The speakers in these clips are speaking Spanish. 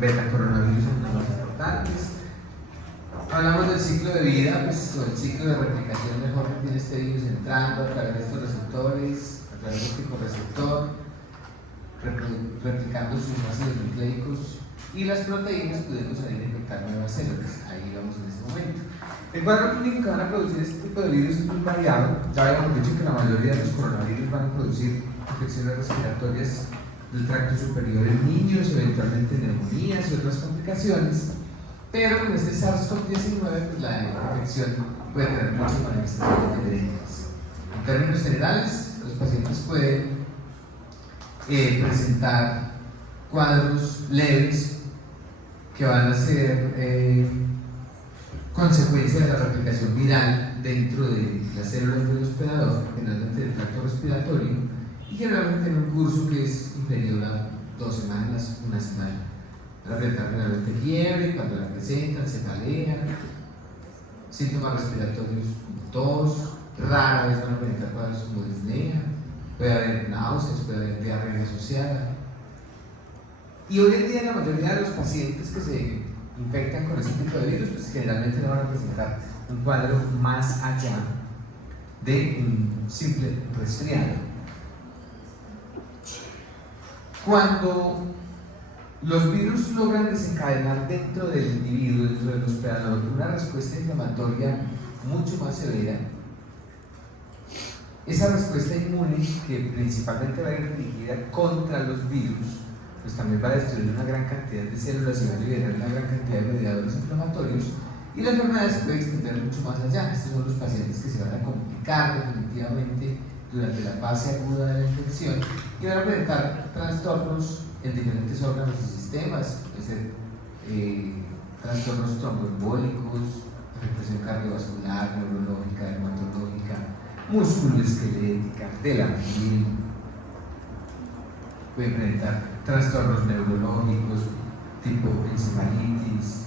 betacoronavirus son los más importantes. Hablamos del ciclo de vida, pues, o el ciclo de replicación mejor que tiene este virus entrando a través de estos receptores, a través de este correceptor, replicando sus ácidos nucleicos y las proteínas pudiendo salir a infectar nuevas células. Ahí vamos en este momento. El cuadro clínico que van a producir este tipo de virus es muy variado. Ya habíamos dicho que la mayoría de los coronavirus van a producir infecciones respiratorias del tracto superior en niños, eventualmente neumonías y otras complicaciones. Pero con este SARS-CoV-19 pues la infección puede tener muchas manifestaciones diferentes. En términos generales, los pacientes pueden presentar cuadros leves que van a ser consecuencia de la replicación viral dentro de las células del hospedador, generalmente del tracto respiratorio, y generalmente en un curso que es inferior a 2 semanas, una semana. La generalmente fiebre, cuando la presentan, cefalea, síntomas respiratorios como tos, rara vez van a presentar cuadros como disnea, puede haber náuseas, puede haber diarrea asociada. Y hoy en día la mayoría de los pacientes que se infectan con ese tipo de virus, pues generalmente no van a presentar un cuadro más allá de un simple resfriado. Cuando los virus logran desencadenar dentro del individuo, dentro del hospedador, una respuesta inflamatoria mucho más severa, esa respuesta inmune, que principalmente va a ir dirigida contra los virus, pues también va a destruir una gran cantidad de células y va a liberar una gran cantidad de mediadores inflamatorios, y la enfermedad se puede extender mucho más allá. Estos son los pacientes que se van a complicar definitivamente durante la fase aguda de la infección y van a presentar trastornos en diferentes órganos y sistemas, puede ser trastornos tromboembólicos, afectación cardiovascular, neurológica, dermatológica, musculoesquelética, de la piel, pueden presentar trastornos neurológicos tipo encefalitis,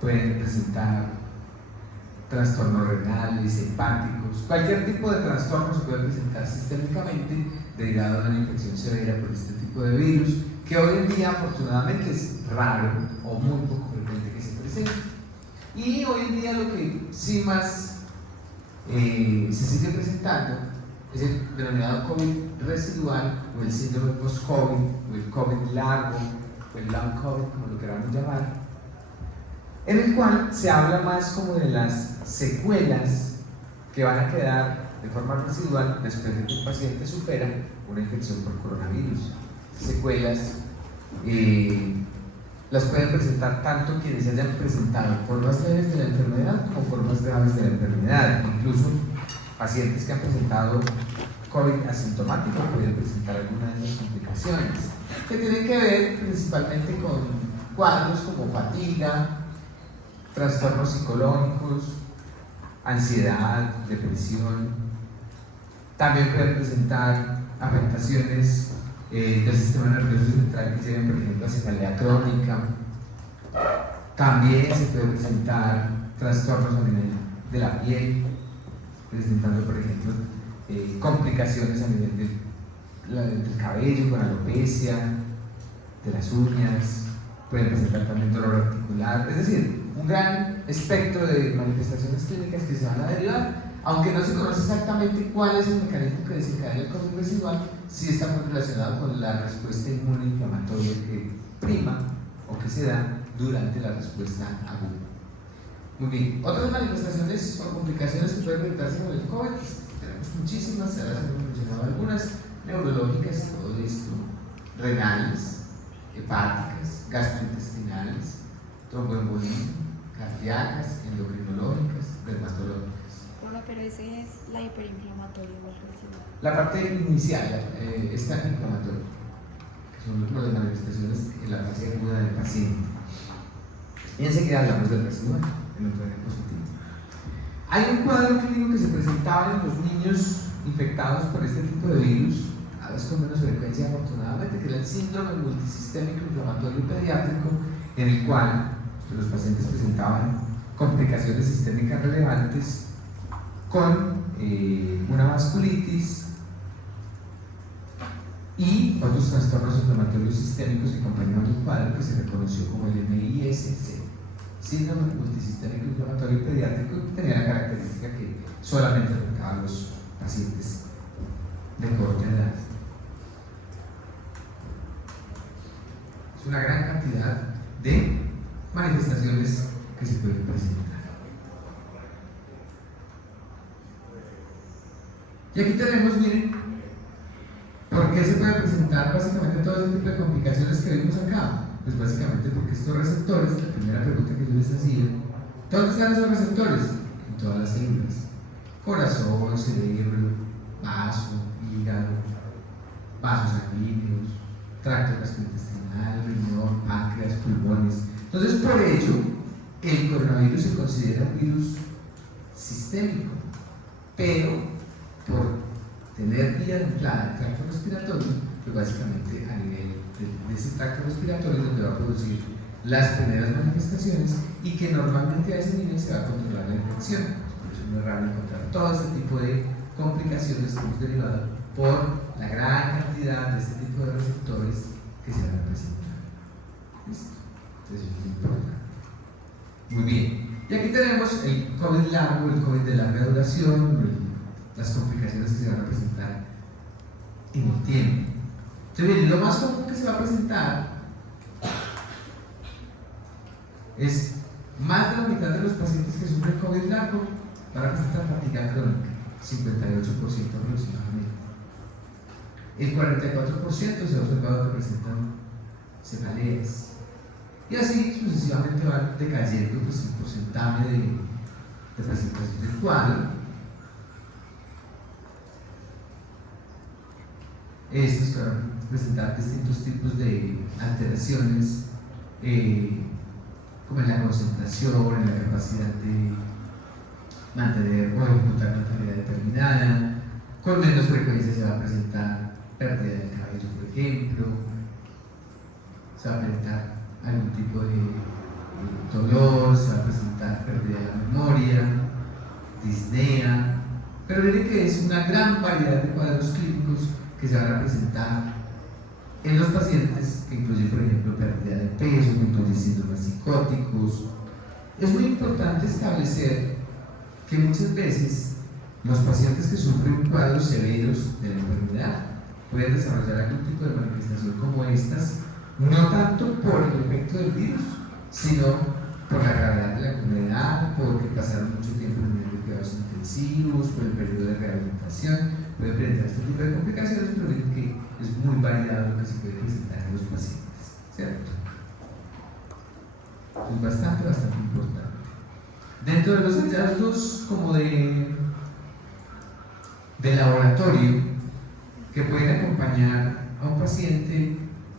pueden presentar trastornos renales, hepáticos, cualquier tipo de trastorno se puede presentar sistémicamente derivado de una infección severa por este tipo de virus, que hoy en día afortunadamente es raro o muy poco frecuente que se presente. Y hoy en día lo que sí más se sigue presentando es el denominado COVID residual o el síndrome post-COVID o el COVID largo o el long COVID, como lo queramos llamar, en el cual se habla más como de las secuelas que van a quedar de forma residual después de que el paciente supera una infección por coronavirus. Secuelas las pueden presentar tanto quienes hayan presentado formas leves de la enfermedad como formas graves de la enfermedad. Incluso pacientes que han presentado COVID asintomático pueden presentar algunas de las complicaciones que tienen que ver principalmente con cuadros como fatiga, trastornos psicológicos, ansiedad, depresión. También pueden presentar afectaciones del sistema nervioso central que lleven, por ejemplo, a cefalea crónica. También se puede presentar trastornos a nivel de la piel, presentando, por ejemplo, complicaciones a nivel del cabello, con alopecia, de las uñas. Pueden presentar también dolor articular, es decir, un gran espectro de manifestaciones clínicas que se van a derivar, aunque no se conoce exactamente cuál es el mecanismo que desencadena el COVID residual, sí está muy relacionado con la respuesta inmune inflamatoria que prima o que se da durante la respuesta aguda. Muy bien, otras manifestaciones o complicaciones que pueden presentarse con el COVID, pues, tenemos muchísimas, ya las hemos mencionado algunas, neurológicas, todo esto, renales, hepáticas, gastrointestinales, tromboembolismo, cardíacas, endocrinológicas, dermatológicas. Bueno, pero ese es la hiperinflamatoria o el residual. La parte inicial, esta inflamatoria, que son las manifestaciones en la fase aguda del paciente. Y enseguida hablamos del residual, en otro diapositivo. Hay un cuadro clínico que se presentaba en los niños infectados por este tipo de virus, a veces con menos frecuencia afortunadamente, que era el síndrome multisistémico inflamatorio pediátrico, en el cual los pacientes presentaban complicaciones sistémicas relevantes con una vasculitis, y otros trastornos inflamatorios sistémicos que acompañaban el cuadro que se reconoció como el MIS-C, síndrome multisistémico inflamatorio pediátrico, que tenía la característica que solamente afectaba a los pacientes de corta edad. Es una gran cantidad de manifestaciones que se pueden presentar. Y aquí tenemos, miren, ¿por qué se puede presentar básicamente todo ese tipo de complicaciones que vimos acá? Pues básicamente porque estos receptores, la primera pregunta que yo les hacía, ¿dónde están esos receptores? En todas las células: corazón, cerebro, vaso, hígado, vasos sanguíneos, tracto gastrointestinal, riñón, páncreas, pulmones. Entonces, por ello, el coronavirus se considera un virus sistémico, pero por tener vía de entrada del tracto respiratorio, pues básicamente a nivel de ese tracto respiratorio es donde va a producir las primeras manifestaciones y que normalmente a ese nivel se va a controlar la infección. Por eso no es raro encontrar todo este tipo de complicaciones que hemos derivado por la gran cantidad de este tipo de receptores que se van a presentar. ¿Listo? Entonces es muy importante. Muy bien. Y aquí tenemos el COVID largo, el COVID de larga duración, las complicaciones que se van a presentar en el tiempo. Entonces, bien, lo más común que se va a presentar es más de la mitad de los pacientes que sufren COVID largo van a presentar fatiga crónica, 58% aproximadamente. El 44% se ha observado que presentan cefaleas. Y así sucesivamente va decayendo pues, el porcentaje de presentación del cuadro. Estos van a presentar distintos tipos de alteraciones, como en la concentración, en la capacidad de mantener o ejecutar una tarea determinada. Con menos frecuencia se va a presentar pérdida del cabello, por ejemplo, se va a presentar algún tipo de dolor, se va a presentar pérdida de la memoria, disnea, pero miren que es una gran variedad de cuadros clínicos que se van a presentar en los pacientes, que incluyen, por ejemplo, pérdida de peso, que incluyen síntomas psicóticos. Es muy importante establecer que muchas veces los pacientes que sufren cuadros severos de la enfermedad pueden desarrollar algún tipo de manifestación como estas, no tanto por el efecto del virus, sino por la gravedad de la enfermedad, porque pasaron mucho tiempo en unidades de cuidados intensivos, por el periodo de rehabilitación. Puede presentar este tipo de complicaciones, pero miren que es muy variado lo que se puede presentar en los pacientes, ¿cierto? Es bastante importante. Dentro de los hallazgos como de laboratorio que pueden acompañar a un paciente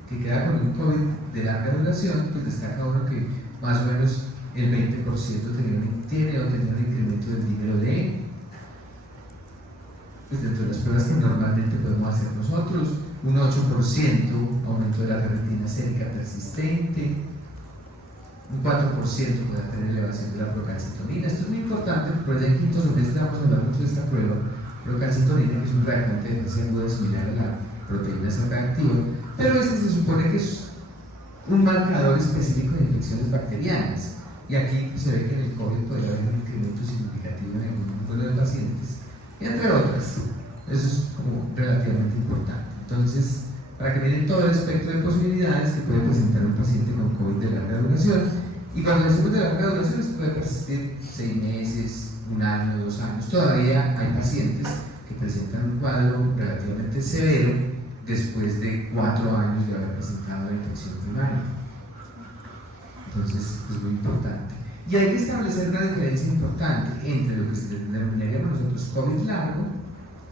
que queda con un COVID de larga duración, pues destaca uno que más o menos el 20% tiene o tenía un incremento del número de pues dentro de las pruebas que normalmente podemos hacer nosotros, un 8% aumento de la ferritina sérica persistente, un 4% puede tener elevación de la procalcitonina. Esto es muy importante porque ya en quinto semestre vamos a hablar mucho de esta prueba, procalcitonina, que es un reactante de defensa aguda similar a la proteína C reactiva, pero este se supone que es un marcador específico de infecciones bacterianas, y aquí se ve que en el COVID podría haber un incremento significativo en algún número de pacientes, entre otras. Eso es como relativamente importante. Entonces, para que miren todo el espectro de posibilidades que puede presentar un paciente con COVID de larga duración, y cuando decimos de larga duración, esto puede persistir 6 meses, 1 año, 2 años. Todavía hay pacientes que presentan un cuadro relativamente severo después de 4 años de haber presentado la infección primaria. Entonces, es muy importante. Y hay que establecer una diferencia importante entre lo que se denominaríamos nosotros COVID largo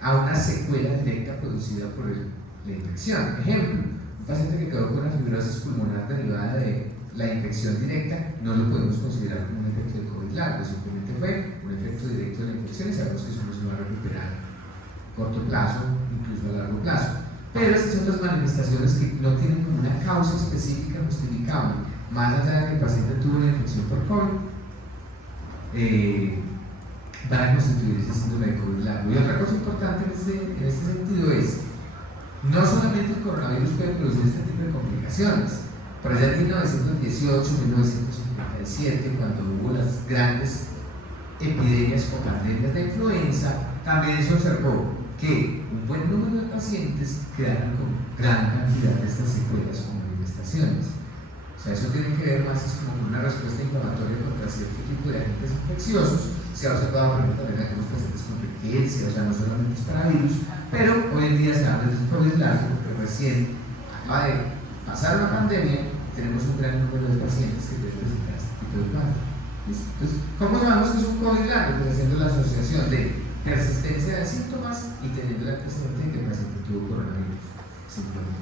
a una secuela directa producida por la infección. Ejemplo, un paciente que quedó con una fibrosis pulmonar derivada de la infección directa, no lo podemos considerar como un efecto de COVID largo, simplemente fue un efecto directo de la infección y sabemos que eso no se va a recuperar a corto plazo, incluso a largo plazo. Pero estas son las manifestaciones que no tienen como una causa específica justificable, más allá de que el paciente tuvo una infección por COVID, van a constituir ese síndrome de COVID largo. Y otra cosa importante en este sentido es no solamente el coronavirus puede producir este tipo de complicaciones. Por allá en 1918, 1957, cuando hubo las grandes epidemias o pandemias de influenza, también se observó que un buen número de pacientes quedaron con gran cantidad de estas secuelas o manifestaciones. O sea, eso tiene que ver más es como con una respuesta inflamatoria contra cierto tipo de agentes infecciosos. Se ha observado, por ejemplo, también algunos pacientes con riqueza, o sea, no solamente es para virus, pero hoy en día se habla de un COVID largo, porque recién acaba de pasar una pandemia y tenemos un gran número de pacientes que pueden presentar este tipo de cuadro. Entonces, ¿cómo sabemos que es un COVID largo? Pues haciendo la asociación de persistencia de síntomas y teniendo la antecedente de que el paciente tuvo coronavirus. Simplemente.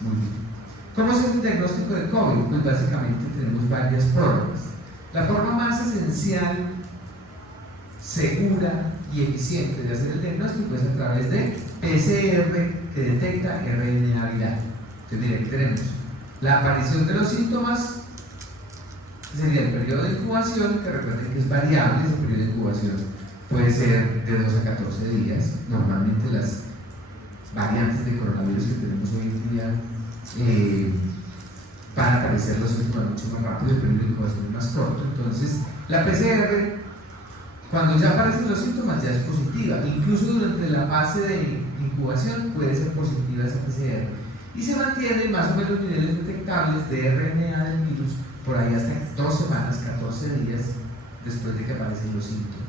Muy bien. ¿Cómo es el diagnóstico de COVID? Pues básicamente tenemos varias formas. La forma más esencial, segura y eficiente de hacer el diagnóstico es a través de PCR que detecta RNA viral. Entonces, miren, aquí tenemos la aparición de los síntomas, sería el periodo de incubación, que recuerden que es variable, ese periodo de incubación puede ser de 2 a 14 días. Normalmente las variantes de coronavirus que tenemos hoy en día van a aparecer los síntomas mucho más rápido, el periodo de incubación es más corto. Entonces, la PCR, cuando ya aparecen los síntomas, ya es positiva. Incluso durante la fase de incubación puede ser positiva esa PCR. Y se mantienen más o menos niveles detectables de RNA del virus por ahí hasta 2 semanas, 14 días después de que aparecen los síntomas.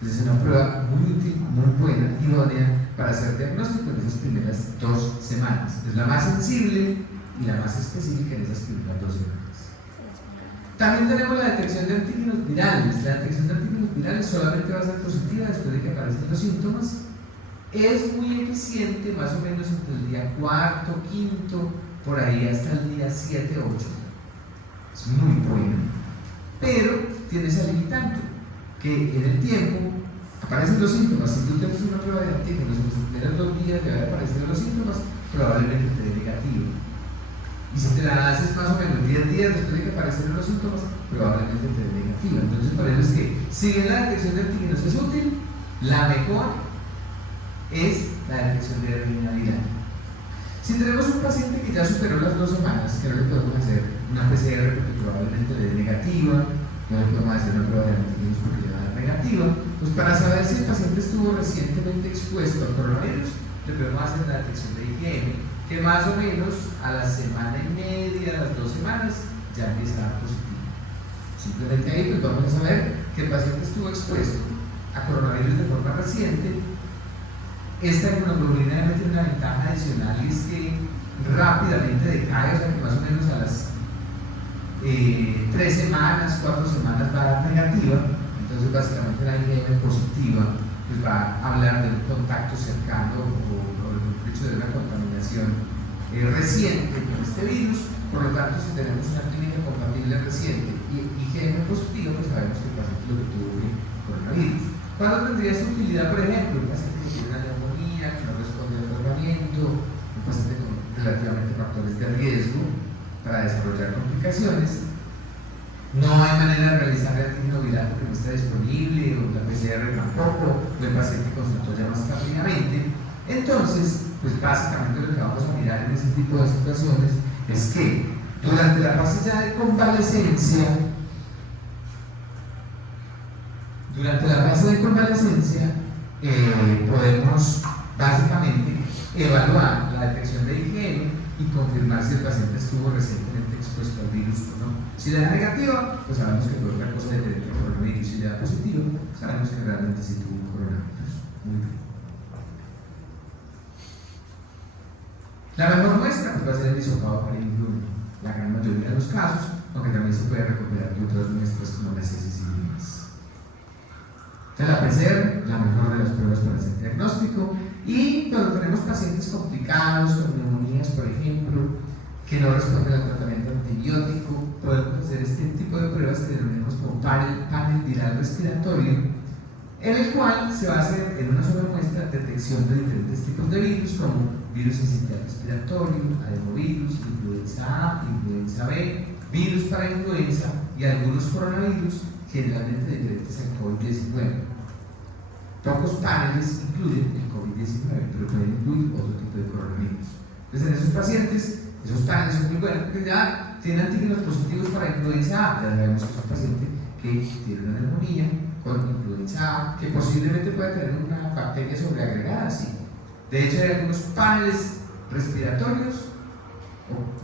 Entonces es una prueba muy útil, muy buena, idónea para hacer diagnóstico en esas primeras 2 semanas. Es la más sensible y la más específica en esas primeras 2 semanas. También tenemos la detección de antígenos virales. La detección de antígenos virales solamente va a ser positiva después de que aparecen los síntomas. Es muy eficiente más o menos entre el día 4, 5, por ahí hasta el día 7, 8. Es muy bueno, pero tiene esa limitante, que en el tiempo aparecen los síntomas. Si tú tienes una prueba de antígenos en los primeros 2 días de haber aparecido los síntomas, probablemente te dé negativo. Y si te la haces más o menos 10 días después de que aparecieron los síntomas, probablemente te dé negativa. Entonces, por eso es que si bien la detección de antígenos es útil, la mejor es la detección de RNA viral. Si tenemos un paciente que ya superó las 2 semanas, que no le podemos hacer una PCR porque probablemente le dé negativa, no le podemos hacer una prueba de antígenos porque le va a dar negativa, pues para saber si el paciente estuvo recientemente expuesto al coronavirus, le podemos hacer la detección de IgM, que más o menos a la semana y media, a las 2 semanas, ya empieza a dar positivo. Simplemente ahí pues vamos a saber que el paciente estuvo expuesto a coronavirus de forma reciente. Esta inmunoglobulina tiene una ventaja adicional y es que rápidamente decae, o sea que más o menos a las 3 semanas, 4 semanas va a dar negativa. Entonces básicamente la IgM positiva pues va a hablar de un contacto cercano o mejor dicho de una contaminación reciente con este virus. Por lo tanto, si tenemos una clínica compatible reciente y IgM positivo, pues sabemos que el paciente lo que tuvo coronavirus. ¿Cuándo tendría esta utilidad? Por ejemplo, un paciente que tiene una neumonía, que no responde al tratamiento, un paciente con relativamente factores de riesgo para desarrollar complicaciones. No hay manera de realizar el antígeno viral porque no está disponible, o la PCR tampoco, o el paciente consultó ya más tardíamente. Entonces, pues básicamente lo que vamos a mirar en ese tipo de situaciones es que durante la fase ya de convalecencia, podemos básicamente evaluar la detección de IgM y confirmar si el paciente estuvo recientemente expuesto al virus o no. Si le da negativa, pues sabemos que fue otra cosa diferente al coronavirus. Si le da positivo, sabemos que realmente sí tuvo un coronavirus. Muy bien. La mejor muestra pues, va a ser el hisopado faríngeo, la gran mayoría de los casos, aunque también se puede recuperar de otras muestras como las heces y demás. Entonces la PCR, la mejor de las pruebas para hacer diagnóstico. Y cuando tenemos pacientes complicados, con neumonías, por ejemplo, que no responden al tratamiento antibiótico, podemos hacer este tipo de pruebas que denominamos como panel viral respiratorio, en el cual se va a hacer en una sola muestra detección de diferentes tipos de virus, como virus sincitial respiratorio, adenovirus, influenza A, influenza B, virus para influenza y algunos coronavirus, generalmente diferentes al COVID-19. Pocos paneles incluyen el COVID-19, pero pueden incluir otro tipo de coronavirus. Entonces, en esos pacientes, esos paneles son muy buenos porque ya tienen antígenos positivos para influenza A. Ya sabemos que es un paciente que tiene una neumonía con influenza A, que posiblemente pueda tener una bacteria sobreagregada, sí. De hecho, hay algunos paneles respiratorios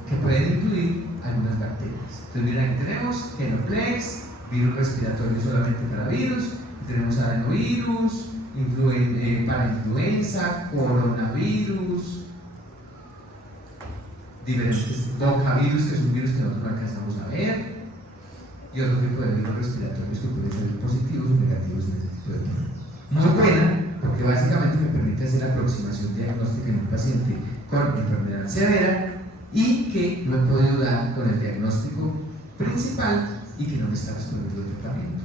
que pueden incluir algunas bacterias. Entonces, miren, aquí tenemos Genoplex, virus respiratorio solamente para virus, tenemos adenovirus, para influenza, coronavirus, diferentes bocavirus, que es un virus que nosotros no alcanzamos a ver, y otro tipo de virus respiratorios que pueden ser positivos o negativos en ese tipo de virus. Muy buena, porque básicamente me permite hacer aproximación diagnóstica en un paciente con enfermedad severa y que no he podido dar con el diagnóstico principal y que no me está respondiendo el tratamiento.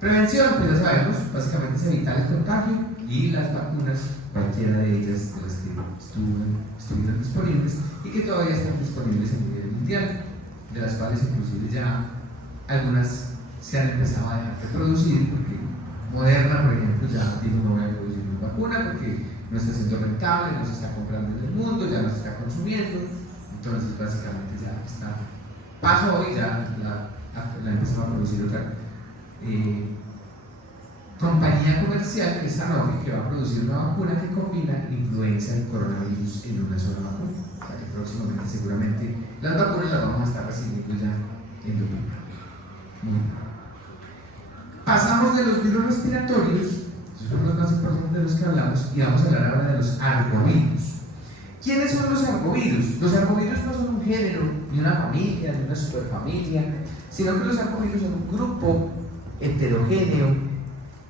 Prevención, pues ya sabemos, básicamente es evitar el contagio y las vacunas, cualquiera de ellas de las que estuvieron disponibles y que todavía están disponibles a nivel mundial, de las cuales inclusive ya algunas se han empezado a dejar de producir, porque Moderna, por ejemplo, ya dijo no voy a producir una vacuna porque no está siendo rentable, no se está comprando en el mundo, ya no se está consumiendo, entonces básicamente ya está, pasó y ya la empezó a producir otra compañía comercial que es Sanofi, que va a producir una vacuna que combina influenza y coronavirus en una sola vacuna. O sea que próximamente seguramente las vacunas las vamos a estar recibiendo ya en Europa. Pasamos de los virus respiratorios, esos son los más importantes de los que hablamos, y vamos a hablar ahora de los arbovirus. ¿Quiénes son los arbovirus? Los arbovirus no son un género, ni una familia, ni una superfamilia, sino que los arbovirus son un grupo heterogéneo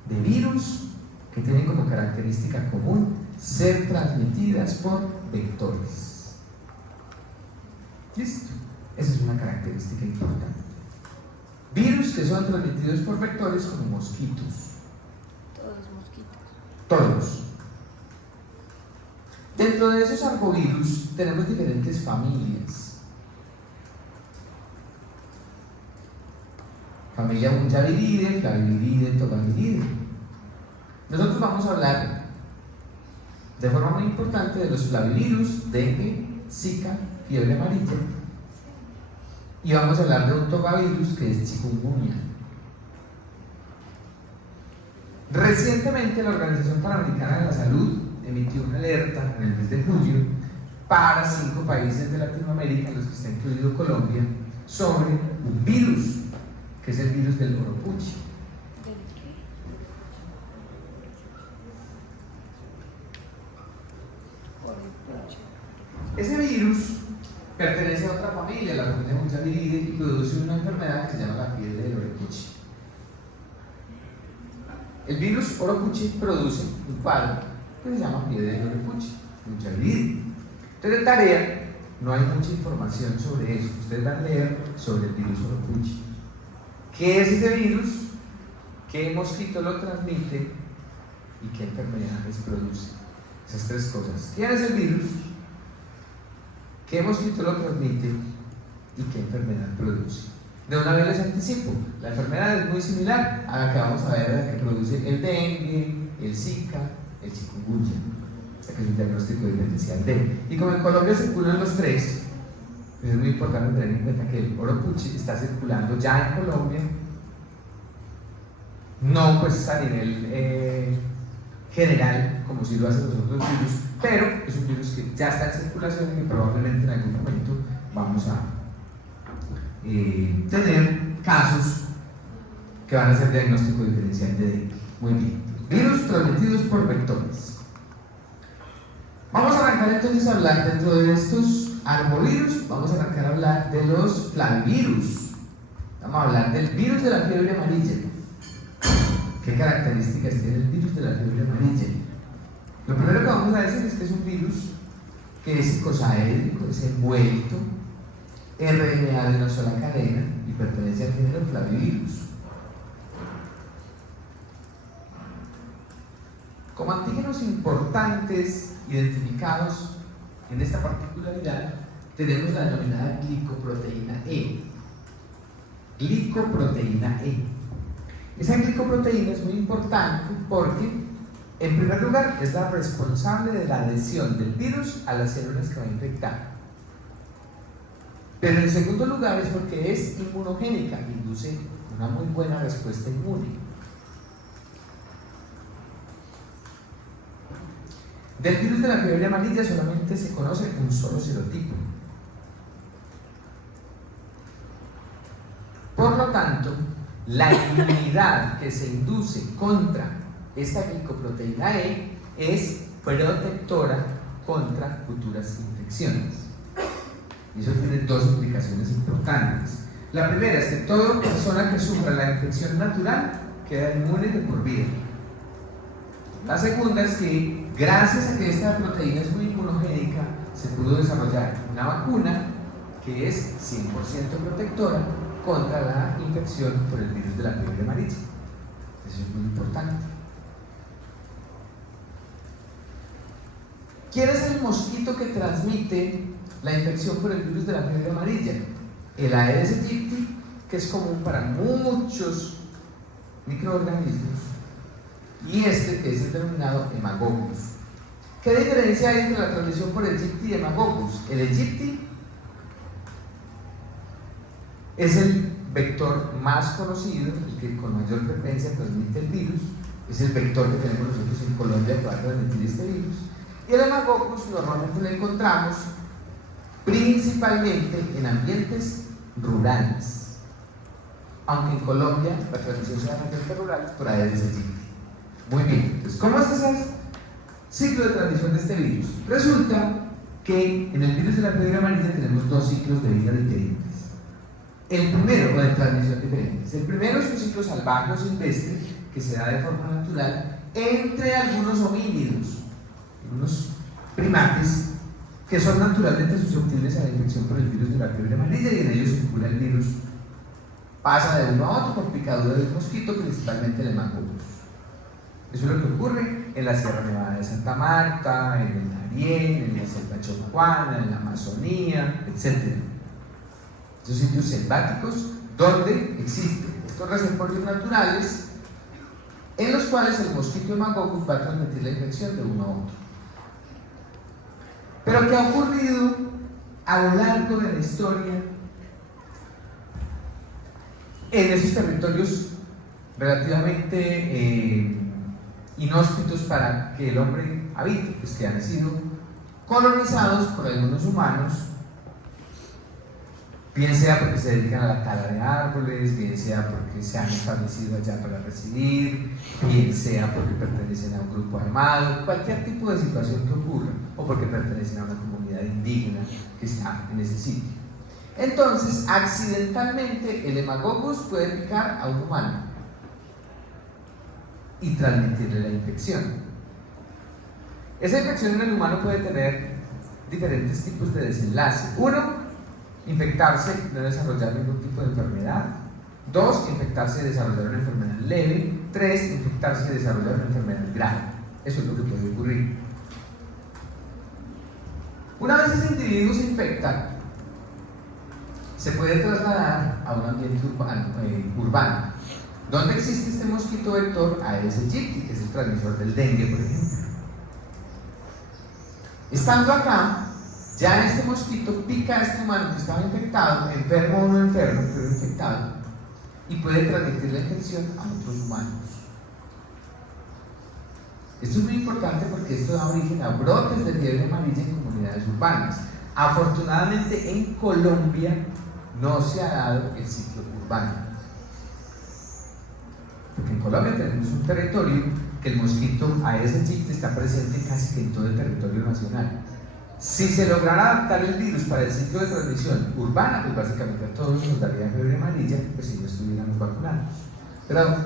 de virus que tienen como característica común ser transmitidas por vectores. ¿Listo? Esa es una característica importante. Virus que son transmitidos por vectores como mosquitos. Todos mosquitos. Todos. Dentro de esos arbovirus tenemos diferentes familias. Familia Muntaviridae, Flaviviridae, Tobacviridae. Nosotros vamos a hablar de forma muy importante de los flavivirus, dengue, zika, fiebre amarilla, y vamos a hablar de un tobavirus que es chikungunya. Recientemente la Organización Panamericana de la Salud emitió una alerta en el mes de julio para 5 países de Latinoamérica, en los que está incluido Colombia, sobre un virus, que es el virus del oropuchi. ¿Del qué? Oropuchi. Ese virus pertenece a otra familia, la familia Muntaviridae, y produce una enfermedad que se llama la fiebre del oropuchi. El virus oropuchi produce un cuadro que se llama fiebre del oropuchi, Muntaviridae. Entonces, en tarea, no hay mucha información sobre eso. Ustedes van a leer sobre el virus oropuchi. ¿Qué es ese virus? ¿Qué mosquito lo transmite? ¿Y qué enfermedades produce? Esas 3 cosas. ¿Quién es el virus? ¿Qué mosquito lo transmite? ¿Y qué enfermedad produce? De una vez les anticipo, la enfermedad es muy similar a la que vamos a ver, la que produce el dengue, el zika, el chikungunya. O sea que es un diagnóstico diferencial de. Y como en Colombia circulan los 3, pues es muy importante tener en cuenta que el oropuchi está circulando ya en Colombia, no pues a nivel general, como si lo hacen los otros virus, pero es un virus que ya está en circulación y que probablemente en algún momento vamos a tener casos que van a ser diagnóstico diferencial de dengue. Muy bien. Virus transmitidos por vectores. Vamos a arrancar entonces a hablar dentro de estos arbovirus, vamos a arrancar a hablar de los flavivirus. Vamos a hablar del virus de la fiebre amarilla. ¿Qué características tiene el virus de la fiebre amarilla? Lo primero que vamos a decir es que es un virus que es icosaédrico, es envuelto, RNA de una sola cadena y pertenece al género flavivirus. Como antígenos importantes identificados en esta particularidad, tenemos la denominada glicoproteína E. Glicoproteína E. Esa glicoproteína es muy importante porque En primer lugar, es la responsable de la adhesión del virus a las células que va a infectar. Pero en segundo lugar es porque es inmunogénica, induce una muy buena respuesta inmune. Del virus de la fiebre amarilla solamente se conoce un solo serotipo. Por lo tanto, la inmunidad que se induce contra esta glicoproteína E es protectora contra futuras infecciones. Y eso tiene dos implicaciones importantes. La primera es que toda persona que sufra la infección natural queda inmune de por vida. La segunda es que, gracias a que esta proteína es muy inmunogénica, se pudo desarrollar una vacuna que es 100% protectora contra la infección por el virus de la fiebre amarilla. Eso es muy importante. ¿Quién es el mosquito que transmite la infección por el virus de la fiebre amarilla? El Aedes aegypti, que es común para muchos microorganismos, y este que es el denominado Haemococcus. ¿Qué diferencia hay entre la transmisión por Aegypti y Haemococcus? El Aegypti es el vector más conocido, el que con mayor frecuencia transmite el virus, es el vector que tenemos nosotros en Colombia que va a transmitir este virus. Y el Haemococcus normalmente lo encontramos principalmente en ambientes rurales, aunque en Colombia la transmisión se da en ambientes rurales por Aedes aegypti. Muy bien, entonces, ¿cómo es ese ciclo de transmisión de este virus? Resulta que en el virus de la fiebre amarilla tenemos dos ciclos de vida diferentes. El primero, o de transmisión diferentes. El primero es un ciclo salvaje o silvestre que se da de forma natural entre algunos homínidos, unos primates que son naturalmente susceptibles a la infección por el virus de la fiebre amarilla, y en ellos circula el virus. Pasa de uno a otro por picadura del mosquito, principalmente el Haemococcus. Eso es lo que ocurre en la Sierra Nevada de Santa Marta, en el Darién, en la selva chocuana, en la Amazonía, etc. Esos sitios selváticos donde existen estos reservorios naturales en los cuales el mosquito Haemococcus va a transmitir la infección de uno a otro. Pero ¿qué ha ocurrido a lo largo de la historia en esos territorios relativamente inhóspitos para que el hombre habite? Pues que han sido colonizados por algunos humanos, bien sea porque se dedican a la tala de árboles, bien sea porque se han establecido allá para residir, bien sea porque pertenecen a un grupo armado, cualquier tipo de situación que ocurra, o porque pertenecen a una comunidad indígena que está en ese sitio. Entonces, accidentalmente, el Haemococcus puede picar a un humano y transmitirle la infección. Esa infección en el humano puede tener diferentes tipos de desenlace. Uno, infectarse y no desarrollar ningún tipo de enfermedad. Dos, infectarse y desarrollar una enfermedad leve. Tres, infectarse y desarrollar una enfermedad grave. Eso es lo que puede ocurrir. Una vez ese individuo se infecta, se puede trasladar a un ambiente urbano. ¿Dónde existe este mosquito vector? Aedes aegypti, que es el transmisor del dengue, por ejemplo. Estando acá, ya este mosquito pica a este humano que estaba infectado, enfermo o no enfermo, pero infectado, y puede transmitir la infección a otros humanos. Esto es muy importante porque esto da origen a brotes de fiebre amarilla en comunidades urbanas. Afortunadamente en Colombia no se ha dado el ciclo urbano, porque en Colombia tenemos un territorio que el mosquito Aedes aegypti está presente casi que en todo el territorio nacional. Si se lograra adaptar el virus para el ciclo de transmisión urbana, pues básicamente a todos nos daría fiebre amarilla, pues si no estuviéramos vacunados. Pero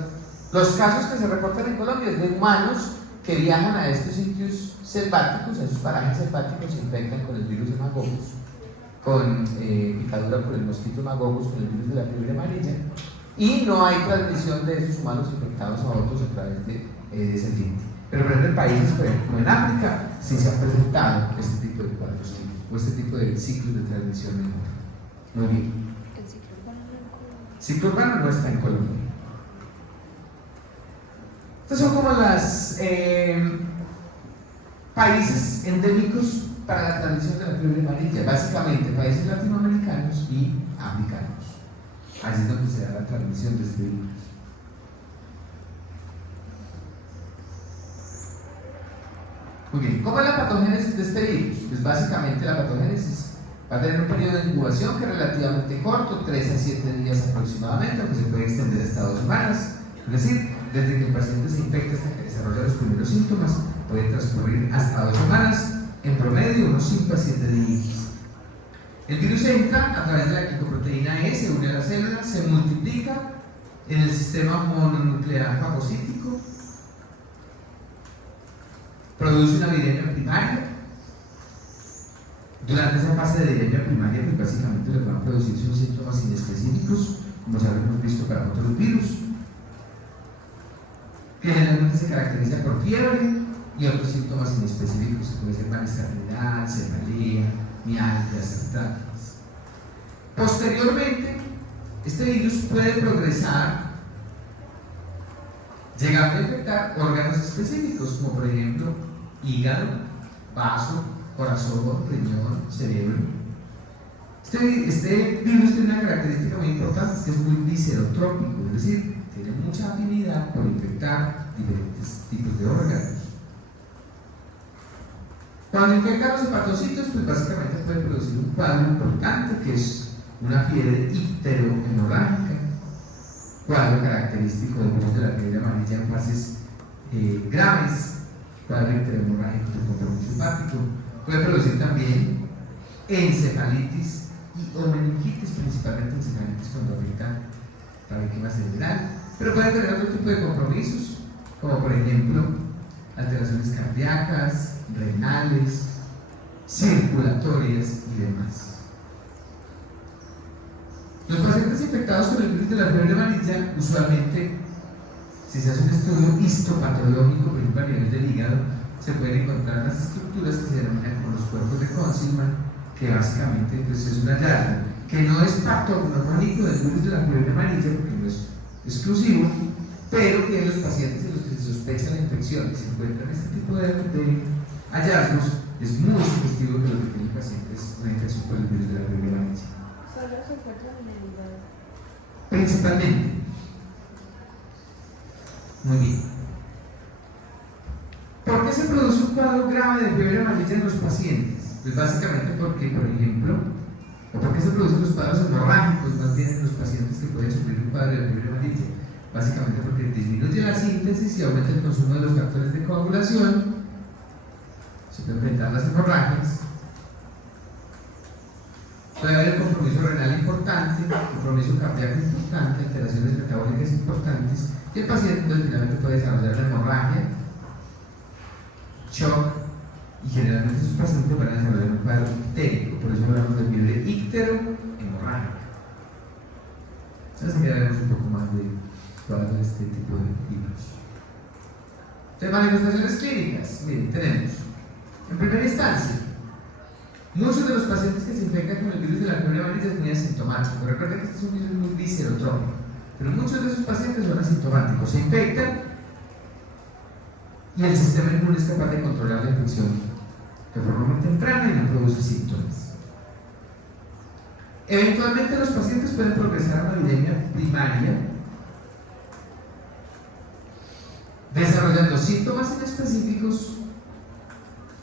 los casos que se reportan en Colombia es de humanos que viajan a estos sitios selváticos, a esos parajes selváticos, se infectan con el virus Haemococcus, con picadura por el mosquito Haemococcus, con el virus de la fiebre amarilla, y no hay transmisión de esos humanos infectados a otros a través de Aedes aegypti. Pero por ejemplo en países, por ejemplo, como en África, sí se ha presentado este tipo de cuadros o este tipo de ciclos de transmisión en el mundo. Muy bien. El ciclo urbano no en Colombia. Ciclo urbano no está en Colombia. Estos son como los países endémicos para la transmisión de la fiebre amarilla, básicamente países latinoamericanos y africanos. Así es donde se da la transmisión de este virus. Muy bien, ¿cómo es la patogénesis de este virus? Pues básicamente la patogénesis va a tener un periodo de incubación que es relativamente corto, 3 a 7 días aproximadamente, aunque se puede extender hasta 2 semanas. Es decir, desde que el paciente se infecta hasta que desarrolla los primeros síntomas, puede transcurrir hasta 2 semanas, en promedio unos 5 a 7 días. El virus entra a través de la glicoproteína E, se une a la célula, se multiplica en el sistema mononuclear fagocítico, produce una viremia primaria. Durante esa fase de viremia primaria, pues básicamente lo que van a producir son síntomas inespecíficos, como ya lo hemos visto para otros virus, que generalmente se caracteriza por fiebre y otros síntomas inespecíficos, que puede ser malestar general, cefalea, mialgias, artritis. Posteriormente, este virus puede progresar, llegando a infectar órganos específicos, como por ejemplo hígado, vaso, corazón, riñón, cerebro. Este virus tiene una característica muy importante, es que es muy viscerotrópico, es decir, tiene mucha afinidad por infectar diferentes tipos de órganos. Cuando infecta los hepatocitos, pues básicamente puede producir un cuadro importante que es una fiebre icterohemorrágica, cuadro característico del virus de la fiebre amarilla en fases graves, cuadro icterohemorrágico de compromiso hepático. Puede producir también encefalitis o meningitis, principalmente encefalitis cuando afecta la parénquima cerebral, pero puede tener otro tipo de compromisos, como por ejemplo alteraciones cardíacas, renales, circulatorias y demás. Los pacientes infectados con el virus de la fiebre amarilla, usualmente, si se hace un estudio histopatológico, por ejemplo a nivel del hígado, se pueden encontrar las estructuras que se denominan como los cuerpos de Consilman, que básicamente pues, es un hallazgo que no es patognomónico del virus de la fiebre amarilla, porque no es exclusivo, pero que en los pacientes en los que se sospecha la infección y se encuentran este tipo de hallazgos, es muy sugestivo que lo que tiene el paciente es una infección por el virus de la fiebre amarilla. Solo se encuentran en el hígado. Principalmente. Muy bien. ¿Por qué se produce un cuadro grave de fiebre amarilla en los pacientes? Pues básicamente porque, por ejemplo, ¿o por qué se producen los cuadros hemorrágicos más bien en los pacientes que pueden sufrir un cuadro de fiebre amarilla? Básicamente porque disminuye la síntesis y aumenta el consumo de los factores de coagulación, se pueden enfrentar las hemorragias, puede haber un compromiso renal importante, compromiso cardíaco importante, alteraciones metabólicas importantes, y el paciente finalmente puede desarrollar la hemorragia, shock, y generalmente esos pacientes van a desarrollar un cuadro ictérico, por eso hablamos de fiebre ictero-hemorrágica. Entonces aquí veremos un poco más de este tipo de virus. De manifestaciones clínicas, miren, tenemos en primera instancia muchos de los pacientes que se infectan con el virus de la fiebre amarilla es muy asintomático. Recuerden que este es un virus muy viscerotrópico, pero muchos de esos pacientes son asintomáticos, se infectan y el sistema inmune es capaz de controlar la infección de forma muy temprana y no produce síntomas. Eventualmente los pacientes pueden progresar a una viremia primaria, desarrollando síntomas inespecíficos,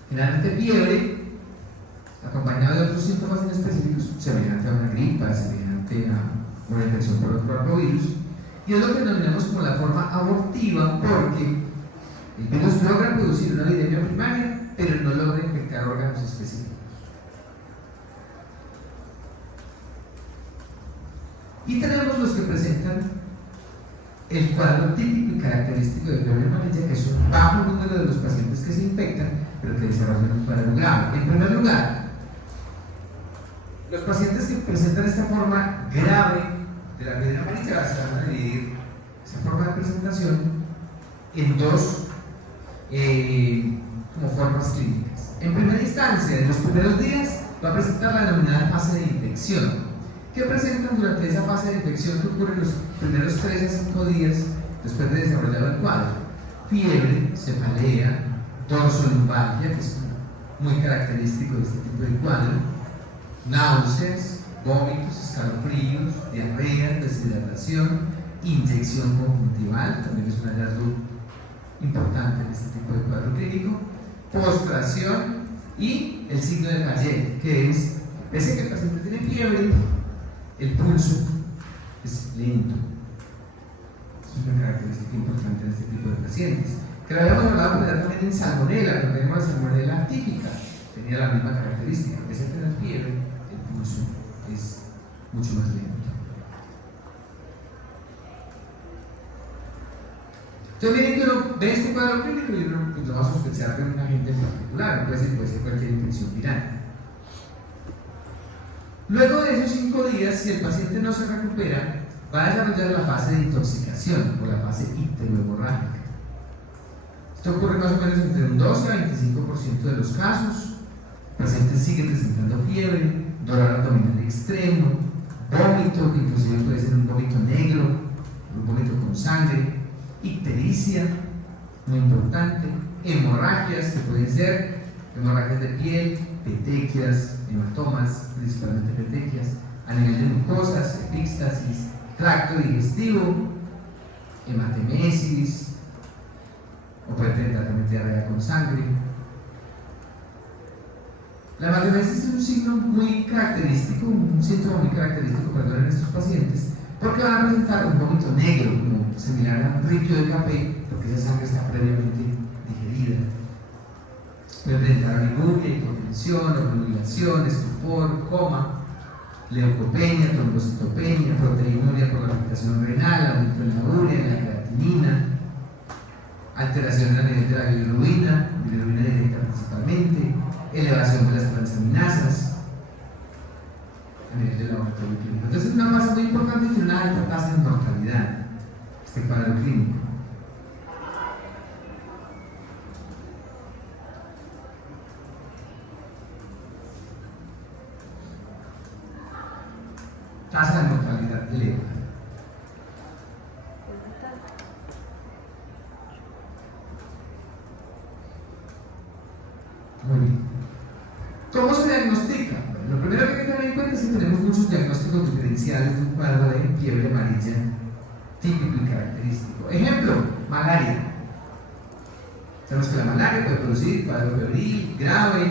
generalmente fiebre, acompañado de otros síntomas inespecíficos, semejante a una gripa, semejante a una infección por otro arbovirus, y es lo que denominamos como la forma abortiva, porque el virus logra producir una viremia primaria, pero no logra infectar órganos específicos. Y tenemos los que presentan el cuadro típico y característico de fiebre amarilla, que es un bajo número de los pacientes que se infectan, pero que desarrollan un cuadro grave. En primer lugar, los pacientes que presentan esta forma grave de la fiebre amarilla se van a dividir esa forma de presentación en dos como formas clínicas. En primera instancia, en los primeros días, va a presentar la denominada fase de infección, que presentan durante esa fase de infección que ocurre en los primeros 3 a 5 días después de desarrollar el cuadro. fiebre, cefalea, dorsolumbalgia, que es muy característico de este tipo de cuadro, náuseas, vómitos, escalofríos, diarrea, deshidratación, inyección conjuntival, también es un hallazgo importante en este tipo de cuadro clínico, postración y el signo de Payet, que es, pese a que el paciente tiene fiebre, el pulso es lento. Es una característica importante en este tipo de pacientes. Que lo habíamos hablado también en salmonela, cuando tenemos la salmonela típica, tenía la misma característica, pese a tener fiebre, el pulso es mucho más lento. Entonces viene que uno ve este cuadro clínico y uno pues, lo va a sospechar de un agente en particular, puede ser cualquier infección viral. Luego de esos 5 días, si el paciente no se recupera, va a desarrollar la fase de intoxicación o la fase icterohemorrágica. Esto ocurre más o menos entre un 12 a 25% de los casos. El paciente sigue presentando fiebre, dolor abdominal extremo, vómito, que inclusive puede ser un vómito negro, un vómito con sangre, ictericia, muy importante, hemorragias, que pueden ser hemorragias de piel, petequias, hematomas, principalmente petequias, a nivel de mucosas, epíxtasis, tracto digestivo, hematemesis, o puede tener también diarrea con sangre. La hematemesis es un signo muy característico, un síntoma muy característico, perdón, en estos pacientes, porque van a presentar un vómito negro, como similar a un riccio de café, porque esa sangre está previamente digerida. Puede presentar oliguria, hipotensión, obnubilación, estupor, coma, leucopenia, trombocitopenia, proteinuria por la afectación renal, aumento en la urea, en la creatinina, alteración a nivel de la bilirrubina directa principalmente, elevación de las transaminasas a nivel del laboratorio clínico. Entonces, una fase muy importante y tiene una alta tasa de mortalidad, este cuadro clínico. Tasa de mortalidad elevada. Muy bien. ¿Cómo se diagnostica? Bueno, lo primero que hay que tener en cuenta es que tenemos muchos diagnósticos diferenciales de un cuadro de fiebre amarilla típico y característico. Ejemplo, malaria. Sabemos que la malaria puede producir cuadro febril grave,